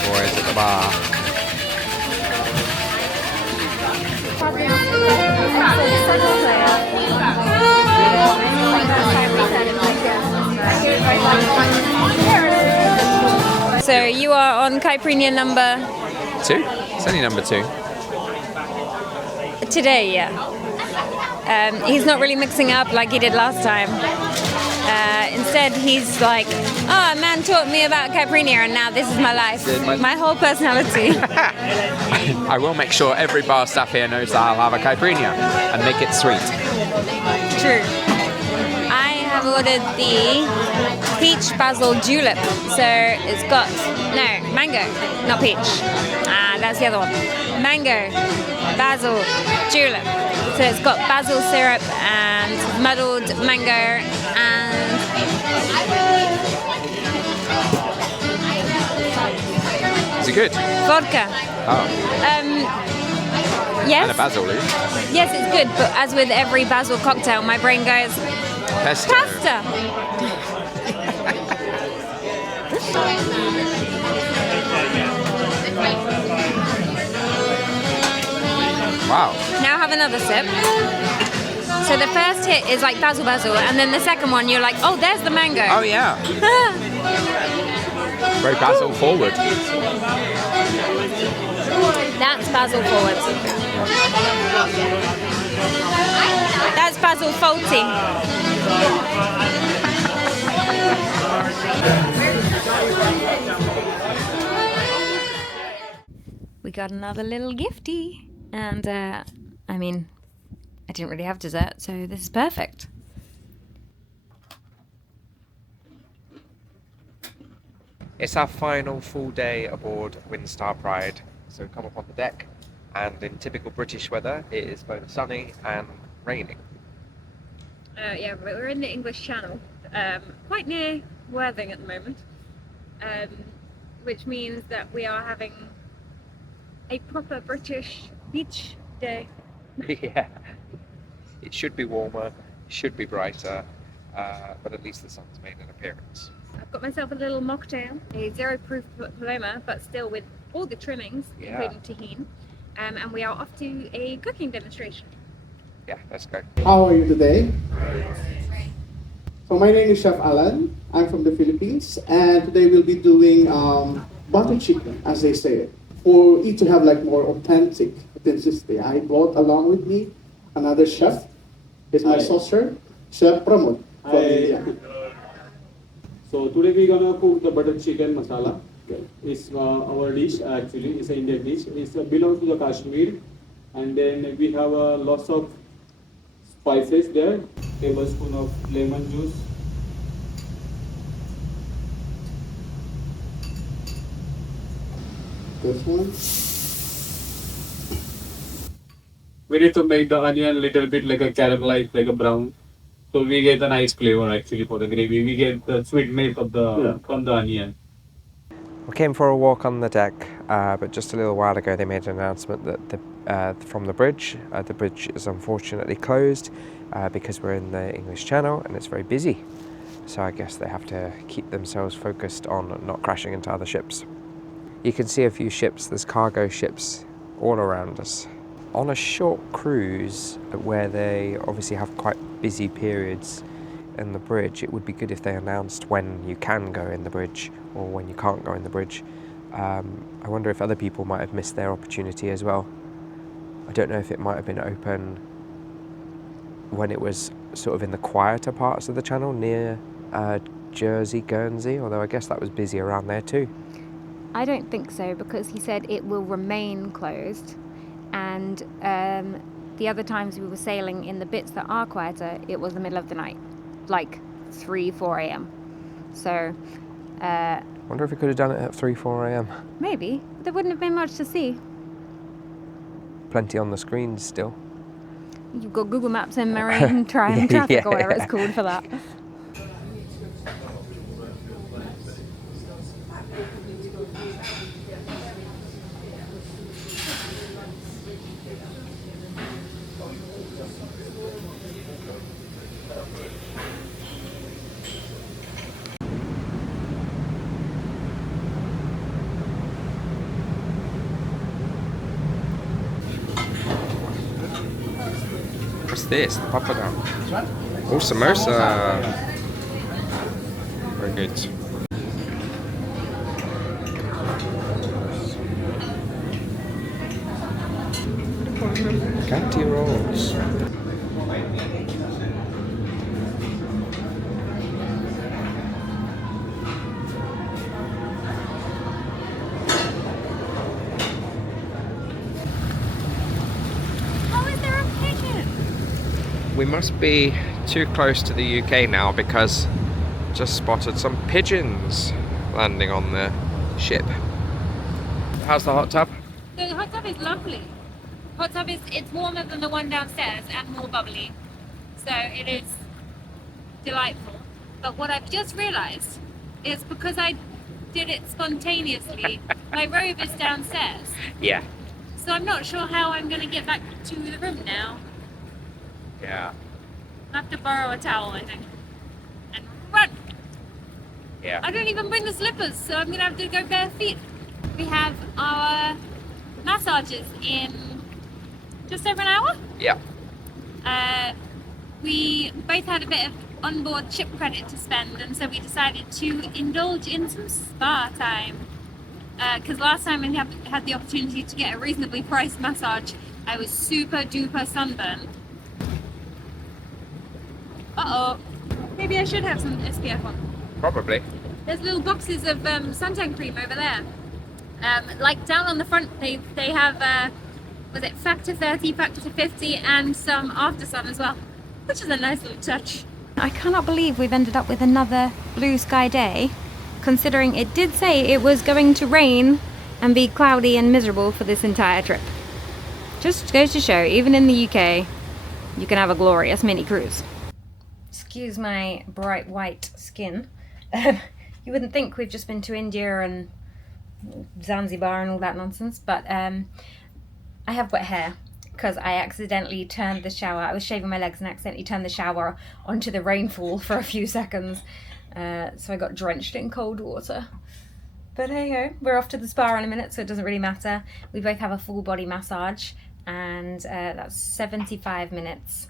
Boys at the bar. So you are on caipirinha number 2? It's only number 2. today, yeah. He's not really mixing up like he did last time. Instead, he's like, oh, a man taught me about caipirinha and now this is my life. My whole personality. I will make sure every bar staff here knows that I'll have a caipirinha and make it sweet. True. I have ordered the peach basil julep. So it's got, no, mango, not peach. That's the other one. Mango, basil, julep. So it's got basil syrup and muddled mango and Is it good? vodka. Oh. Yes. And a basil leaf. Yes, it's good, but as with every basil cocktail, my brain goes, Pesto. pasta! Wow. Now have another sip. So the first hit is like basil, and then the second one you're like, oh, there's the mango. Oh yeah. Very basil forward. That's basil forward. That's basil faulty. We got another little gifty. And, I mean, I didn't really have dessert, so this is perfect. It's our final full day aboard Windstar Pride. So we come up on the deck, and in typical British weather, it is both sunny and raining. Yeah, but we're in the English Channel, quite near Worthing at the moment, which means that we are having a proper British beach day. Yeah. It should be warmer, it should be brighter, but at least the sun's made an appearance. I've got myself a little mocktail, a zero proof Paloma, but still with all the trimmings, Yeah. including tahini. And we are off to a cooking demonstration. Yeah, let's go. How are you today? So my name is Chef Alan. I'm from the Philippines, and today we'll be doing butter chicken, as they say it, for it to have like more authenticity. I brought along with me another chef. He's my saucer, Chef Pramod from India. So today we're gonna cook the butter chicken masala. It's our dish actually. It's an Indian dish. It's belongs to the Kashmir, and then we have lots of spices there. Tablespoon of lemon juice. This one. We need to make the onion a little bit like a caramelized, like a brown. So we get a nice flavor actually for the gravy. We get the sweetness of the from the onion. We came for a walk on the deck, but just a little while ago they made an announcement that from the bridge is unfortunately closed because we're in the English Channel and it's very busy. So I guess they have to keep themselves focused on not crashing into other ships. You can see a few ships, there's cargo ships all around us. On a short cruise where they obviously have quite busy periods in the bridge, it would be good if they announced when you can go in the bridge or when you can't go in the bridge. I wonder if other people might have missed their opportunity as well. I don't know if it might have been open when it was sort of in the quieter parts of the channel near Jersey, Guernsey, although I guess that was busy around there too. I don't think so, because he said it will remain closed, and the other times we were sailing in the bits that are quieter, it was the middle of the night, like 3-4 a.m. So Wonder if we could have done it at 3-4 a.m. maybe there wouldn't have been much to see. Plenty on the screens still. You've got Google Maps and marine traffic Yeah. or whatever it's called for that. What's this? The papadam. Oh, samosa. Very good. County rolls. How is there a pigeon? We must be too close to the UK now because just spotted some pigeons landing on the ship. How's the hot tub? The hot tub is lovely. Hot tub it's warmer than the one downstairs and more bubbly. So it is delightful. But what I've just realised is because I did it spontaneously, my robe is downstairs. Yeah. So I'm not sure how I'm going to get back to the room now. Yeah. I'll have to borrow a towel, I think. And run! Yeah. I don't even bring the slippers, so I'm going to have to go bare feet. We have our massages in just over an hour. Yeah. We both had a bit of onboard ship credit to spend, and so we decided to indulge in some spa time. Because last time I had the opportunity to get a reasonably priced massage, I was super duper sunburned. Uh-oh. Maybe I should have some SPF on. Probably. There's little boxes of suntan cream over there. Like down on the front, they have, was it Factor 30, Factor 50, and some After Sun as well, which is a nice little touch. I cannot believe we've ended up with another blue sky day, considering it did say it was going to rain and be cloudy and miserable for this entire trip. Just goes to show, even in the UK, you can have a glorious mini cruise. Excuse my bright white skin. You wouldn't think we've just been to India and Zanzibar and all that nonsense, but I have wet hair because I accidentally turned the shower. I was shaving my legs and accidentally turned the shower onto the rainfall for a few seconds, so I got drenched in cold water. But hey ho, we're off to the spa in a minute, so it doesn't really matter. We both have a full body massage, and that's 75 minutes.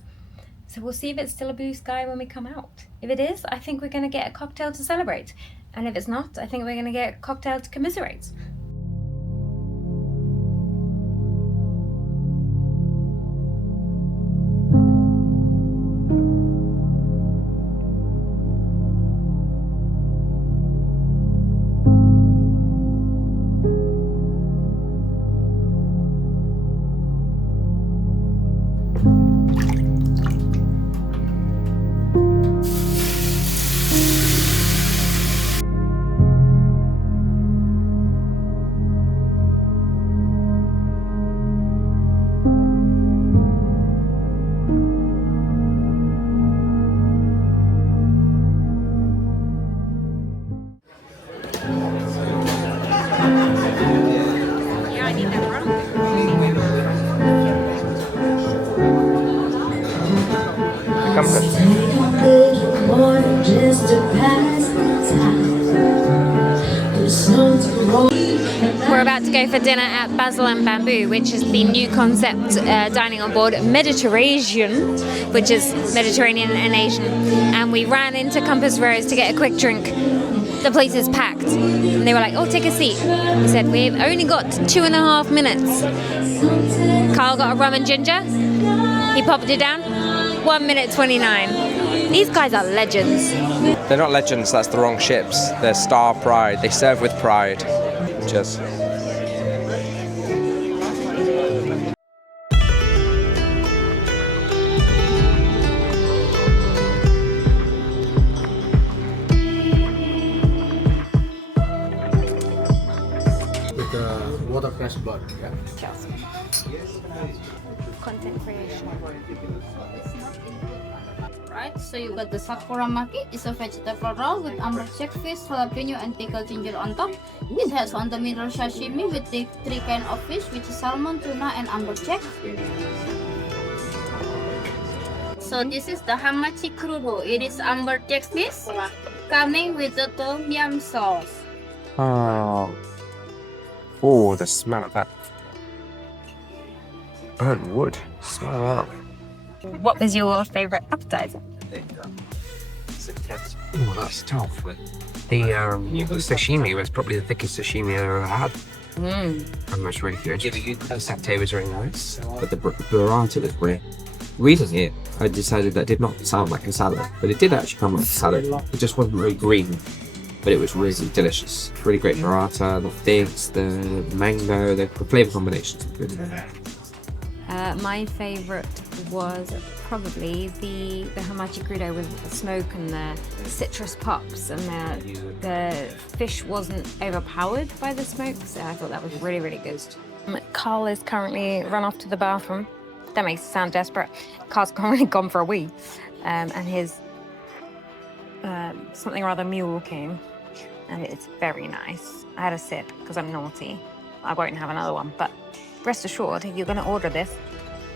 So we'll see if it's still a blue sky when we come out. If it is, I think we're going to get a cocktail to celebrate. And if it's not, I think we're going to get a cocktail to commiserate. compass. We're about to go for dinner at Basil and Bamboo, which is the new concept dining on board Mediterranean, which is Mediterranean and Asian. And we ran into Compass Rose to get a quick drink. The place is packed. And they were like, oh, take a seat. We said, we've only got 2.5 minutes. Carl got a rum and ginger. He popped it down. 1 minute 29. These guys are legends. They're not legends, that's the wrong ships. They're Star Pride. They serve with pride. Cheers. With the watercress blood. Yeah. Content creation. Right, so you got the sakura maki. It's a vegetable roll with amber jackfish, jalapeno, and pickled ginger on top. It has on the middle sashimi with the 3 kinds of fish, which is salmon, tuna, and amberjack. So this is the hamachi crudo. It is amberjack fish coming with the tom yum sauce. Oh. Oh, the smell of that. Burnt wood. Smell that. What was your favourite appetizer? Oh, that's tough. The sashimi was probably the thickest sashimi I've ever had. And was really good. The satay was really nice. But the burrata was great. Reading it, I decided that did not sound like a salad, but it did actually come like a salad. It just wasn't very green, but it was really delicious. Really great burrata, the figs, the mango, the flavour combinations were good. My favourite was probably the hamachi crudo with the smoke and the citrus pops, and the fish wasn't overpowered by the smoke, so I thought that was really, really good. Carl is currently run off to the bathroom. That makes it sound desperate. Carl's currently gone for a wee, and his something or other mule came, and it's very nice. I had a sip because I'm naughty. I won't have another one, but rest assured, if you're going to order this,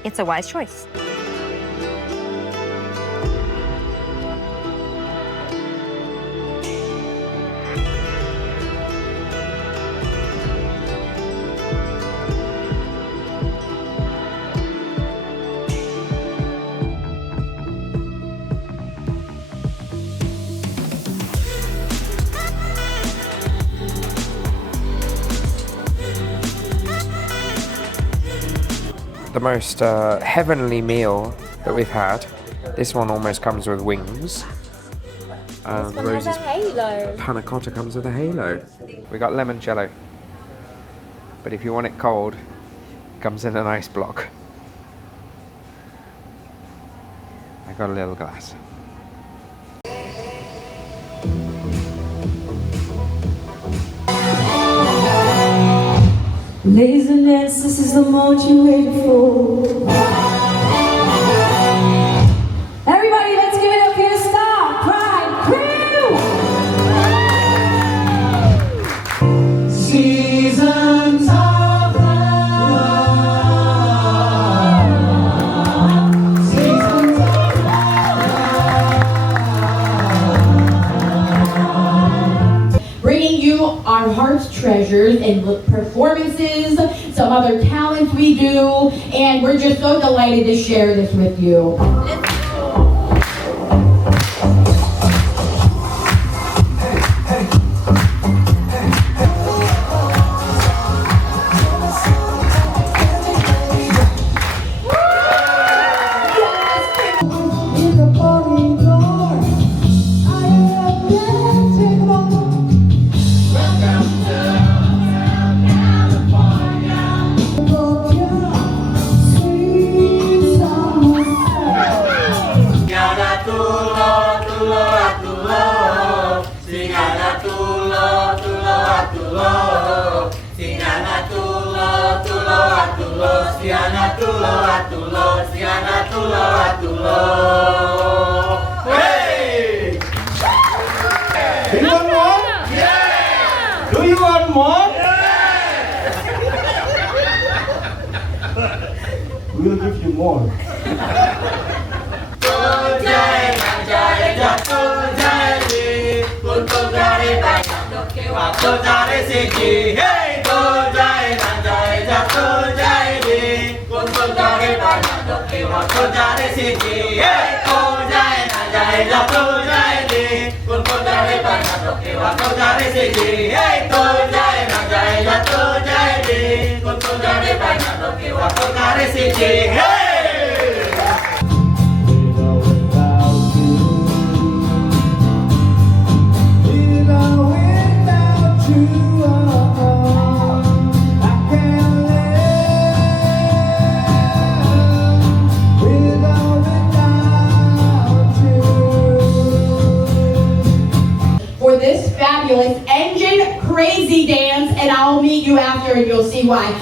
it's a wise choice. The most heavenly meal that we've had. This one almost comes with wings. This one has a halo. Panna cotta comes with a halo. We got limoncello, but if you want it cold, it comes in an ice block. I got a little glass. Ladies and gents, this is the moment you waited for. Everybody, let's give it up here. Stop, Pride, crew! Seasons of love. Seasons of love. Bringing you our heart's treasures and performances, some other talents we do, and we're just so delighted to share this with you. Hey! You want more? Yeah! Do you want more? Yeah! We'll give you more. तो जारे सीखी हे तो जाए ना जाए जा तो जाए रे कौन तो जारे बाना तो के वो तो जारे सीखी हे तो जाए ना जाए जा तो जाए रे कौन तो जारे बाना तो के वो तो जारे सीखी हे तो जाए ना जाए जा तो जाए रे कौन तो जारे बाना तो के वो तो जारे सीखी हे For this fabulous engine crazy dance, and I'll meet you after and you'll see why.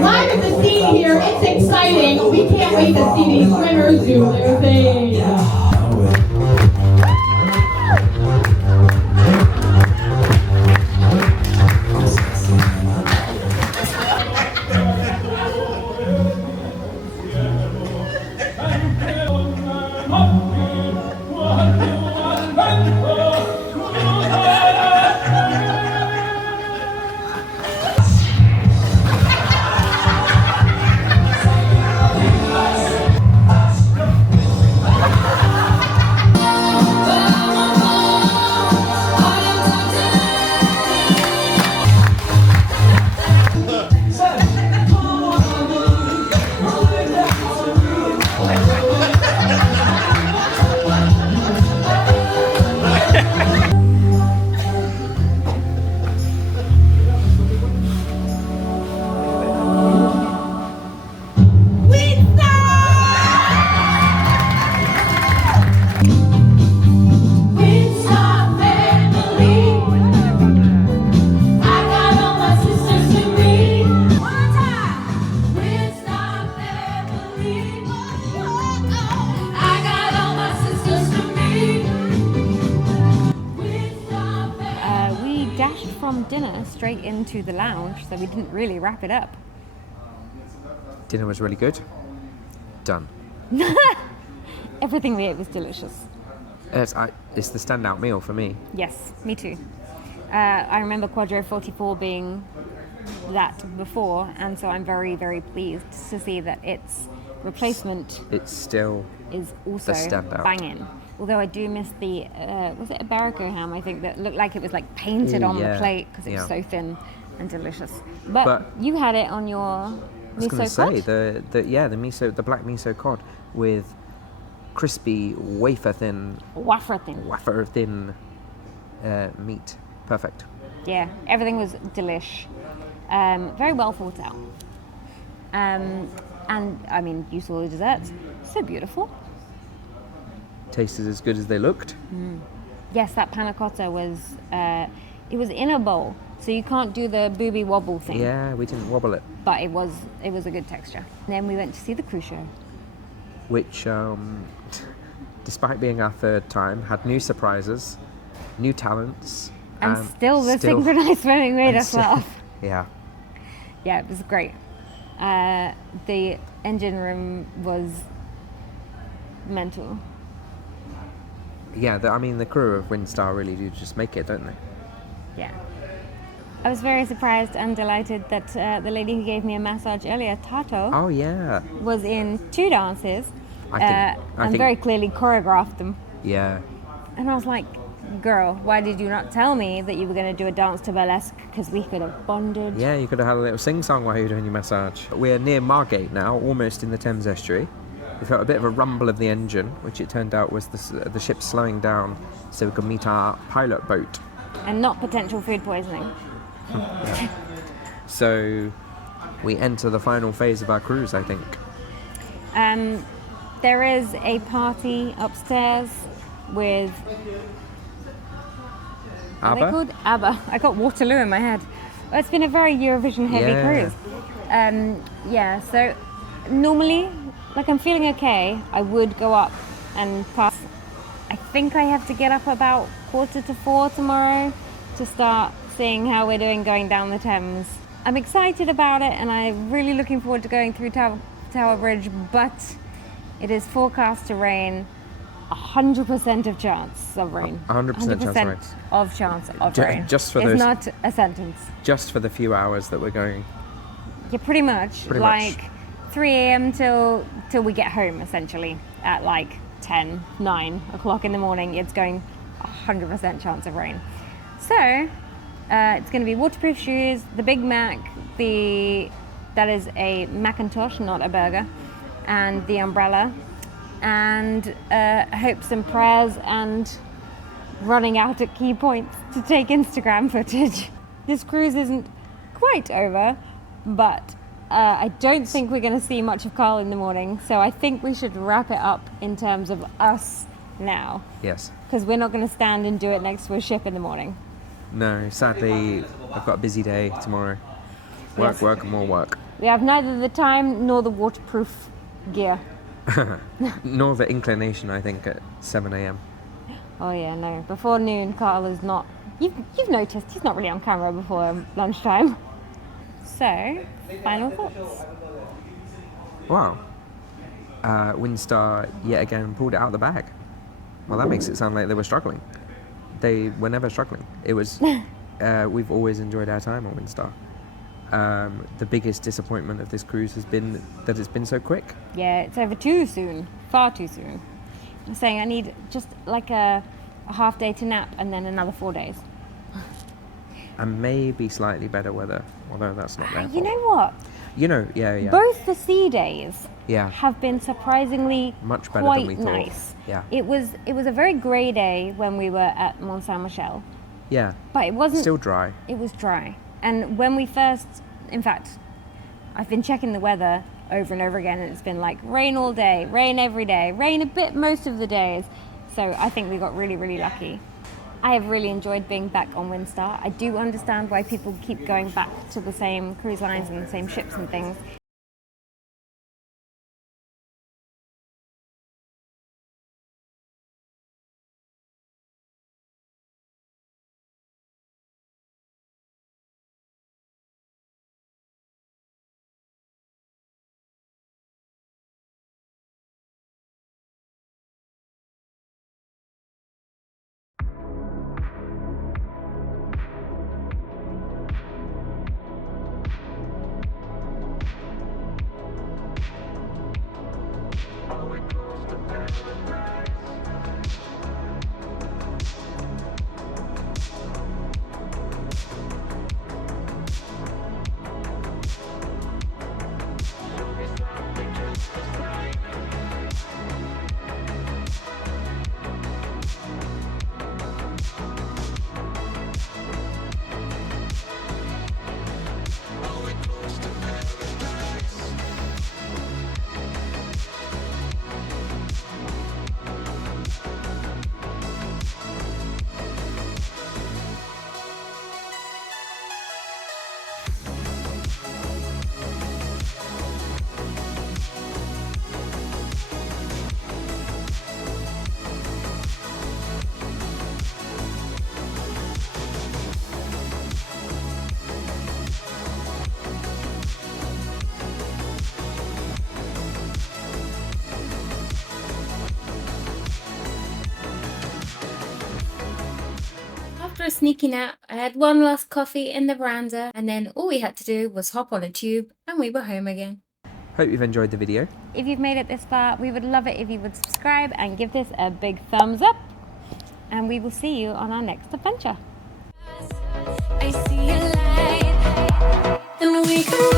Live at the scene here, it's exciting. We can't wait to see these swimmers do their thing. From dinner straight into the lounge, so we didn't really wrap it up. Dinner was really good. Done. Everything we ate was delicious. It's the standout meal for me. Yes, me too. I remember Quadro 44 being that before, and so I'm very, very pleased to see that its replacement It's still is also the standout. banging. Although I do miss the, was it a Barraco ham, I think, that looked like it was like painted on the plate because it was so thin and delicious. But you had it on your I was going to say, the miso, the black miso cod with crispy wafer thin meat. Perfect. Yeah, everything was delish. Very well thought out. And I mean, you saw the desserts. So beautiful. Tasted as good as they looked. Yes, that panna cotta was, it was in a bowl, so you can't do the booby wobble thing. Yeah, we didn't wobble it. But it was a good texture. And then we went to see the cruise show. Which, despite being our third time, had new surprises, new talents. And still the synchronized swimming made us laugh. Yeah. Yeah, it was great. The engine room was mental. Yeah, the crew of Windstar really do just make it, don't they? Yeah. I was very surprised and delighted that the lady who gave me a massage earlier, Tato, was in 2 dances and very clearly choreographed them. Yeah. And I was like, girl, why did you not tell me that you were going to do a dance to burlesque? Because we could have bonded. Yeah, you could have had a little sing-song while you were doing your massage. We're near Margate now, almost in the Thames estuary. We felt a bit of a rumble of the engine, which it turned out was the ship slowing down so we could meet our pilot boat. And not potential food poisoning. So we enter the final phase of our cruise, I think. There is a party upstairs with... ABBA? Are they called? ABBA. I got Waterloo in my head. Well, it's been a very Eurovision heavy cruise. Yeah, so normally, like I'm feeling okay, I would go up and pass. I think I have to get up about 3:45 tomorrow to start seeing how we're doing going down the Thames. I'm excited about it and I'm really looking forward to going through Tower Bridge, but it is forecast to rain. 100% of chance of rain. 100% chance of rain. Just for it's those, not a sentence. Just for the few hours that we're going. Yeah, pretty much. 3 a.m. till we get home, essentially, at like 9 o'clock in the morning. It's going 100% chance of rain. So it's going to be waterproof shoes, the Big Mac, that is a Macintosh, not a burger, and the umbrella, and hopes and prayers, and running out at key points to take Instagram footage. This cruise isn't quite over, but I don't think we're going to see much of Carl in the morning, so I think we should wrap it up in terms of us now. Yes. Because we're not going to stand and do it next to a ship in the morning. No, sadly, I've got a busy day tomorrow. Work, and more work. We have neither the time nor the waterproof gear. Nor the inclination, I think, at 7 a.m. Oh yeah, no. Before noon, Carl is not... You've noticed, he's not really on camera before lunchtime. So, final thoughts. Wow. Windstar, yet again, pulled it out of the bag. Well, that makes it sound like they were struggling. They were never struggling. It was... we've always enjoyed our time on Windstar. The biggest disappointment of this cruise has been that it's been so quick. Yeah, it's over too soon. Far too soon. I'm saying I need just like a half day to nap and then another 4 days. And maybe slightly better weather, although that's not their fault. You know what? You know, yeah. Both the sea days have been surprisingly much better quite than we thought. Nice. Yeah. It was a very grey day when we were at Mont Saint Michel. Yeah. But it wasn't... Still dry. It was dry. And when we first... In fact, I've been checking the weather over and over again, and it's been like rain all day, rain every day, rain a bit most of the days. So I think we got really, really lucky. I have really enjoyed being back on Windstar. I do understand why people keep going back to the same cruise lines and the same ships and things. After a sneaky nap, I had one last coffee in the veranda, and then all we had to do was hop on a tube and we were home again. Hope you've enjoyed the video. If you've made it this far, we would love it if you would subscribe and give this a big thumbs up. And we will see you on our next adventure. I see a light, and we can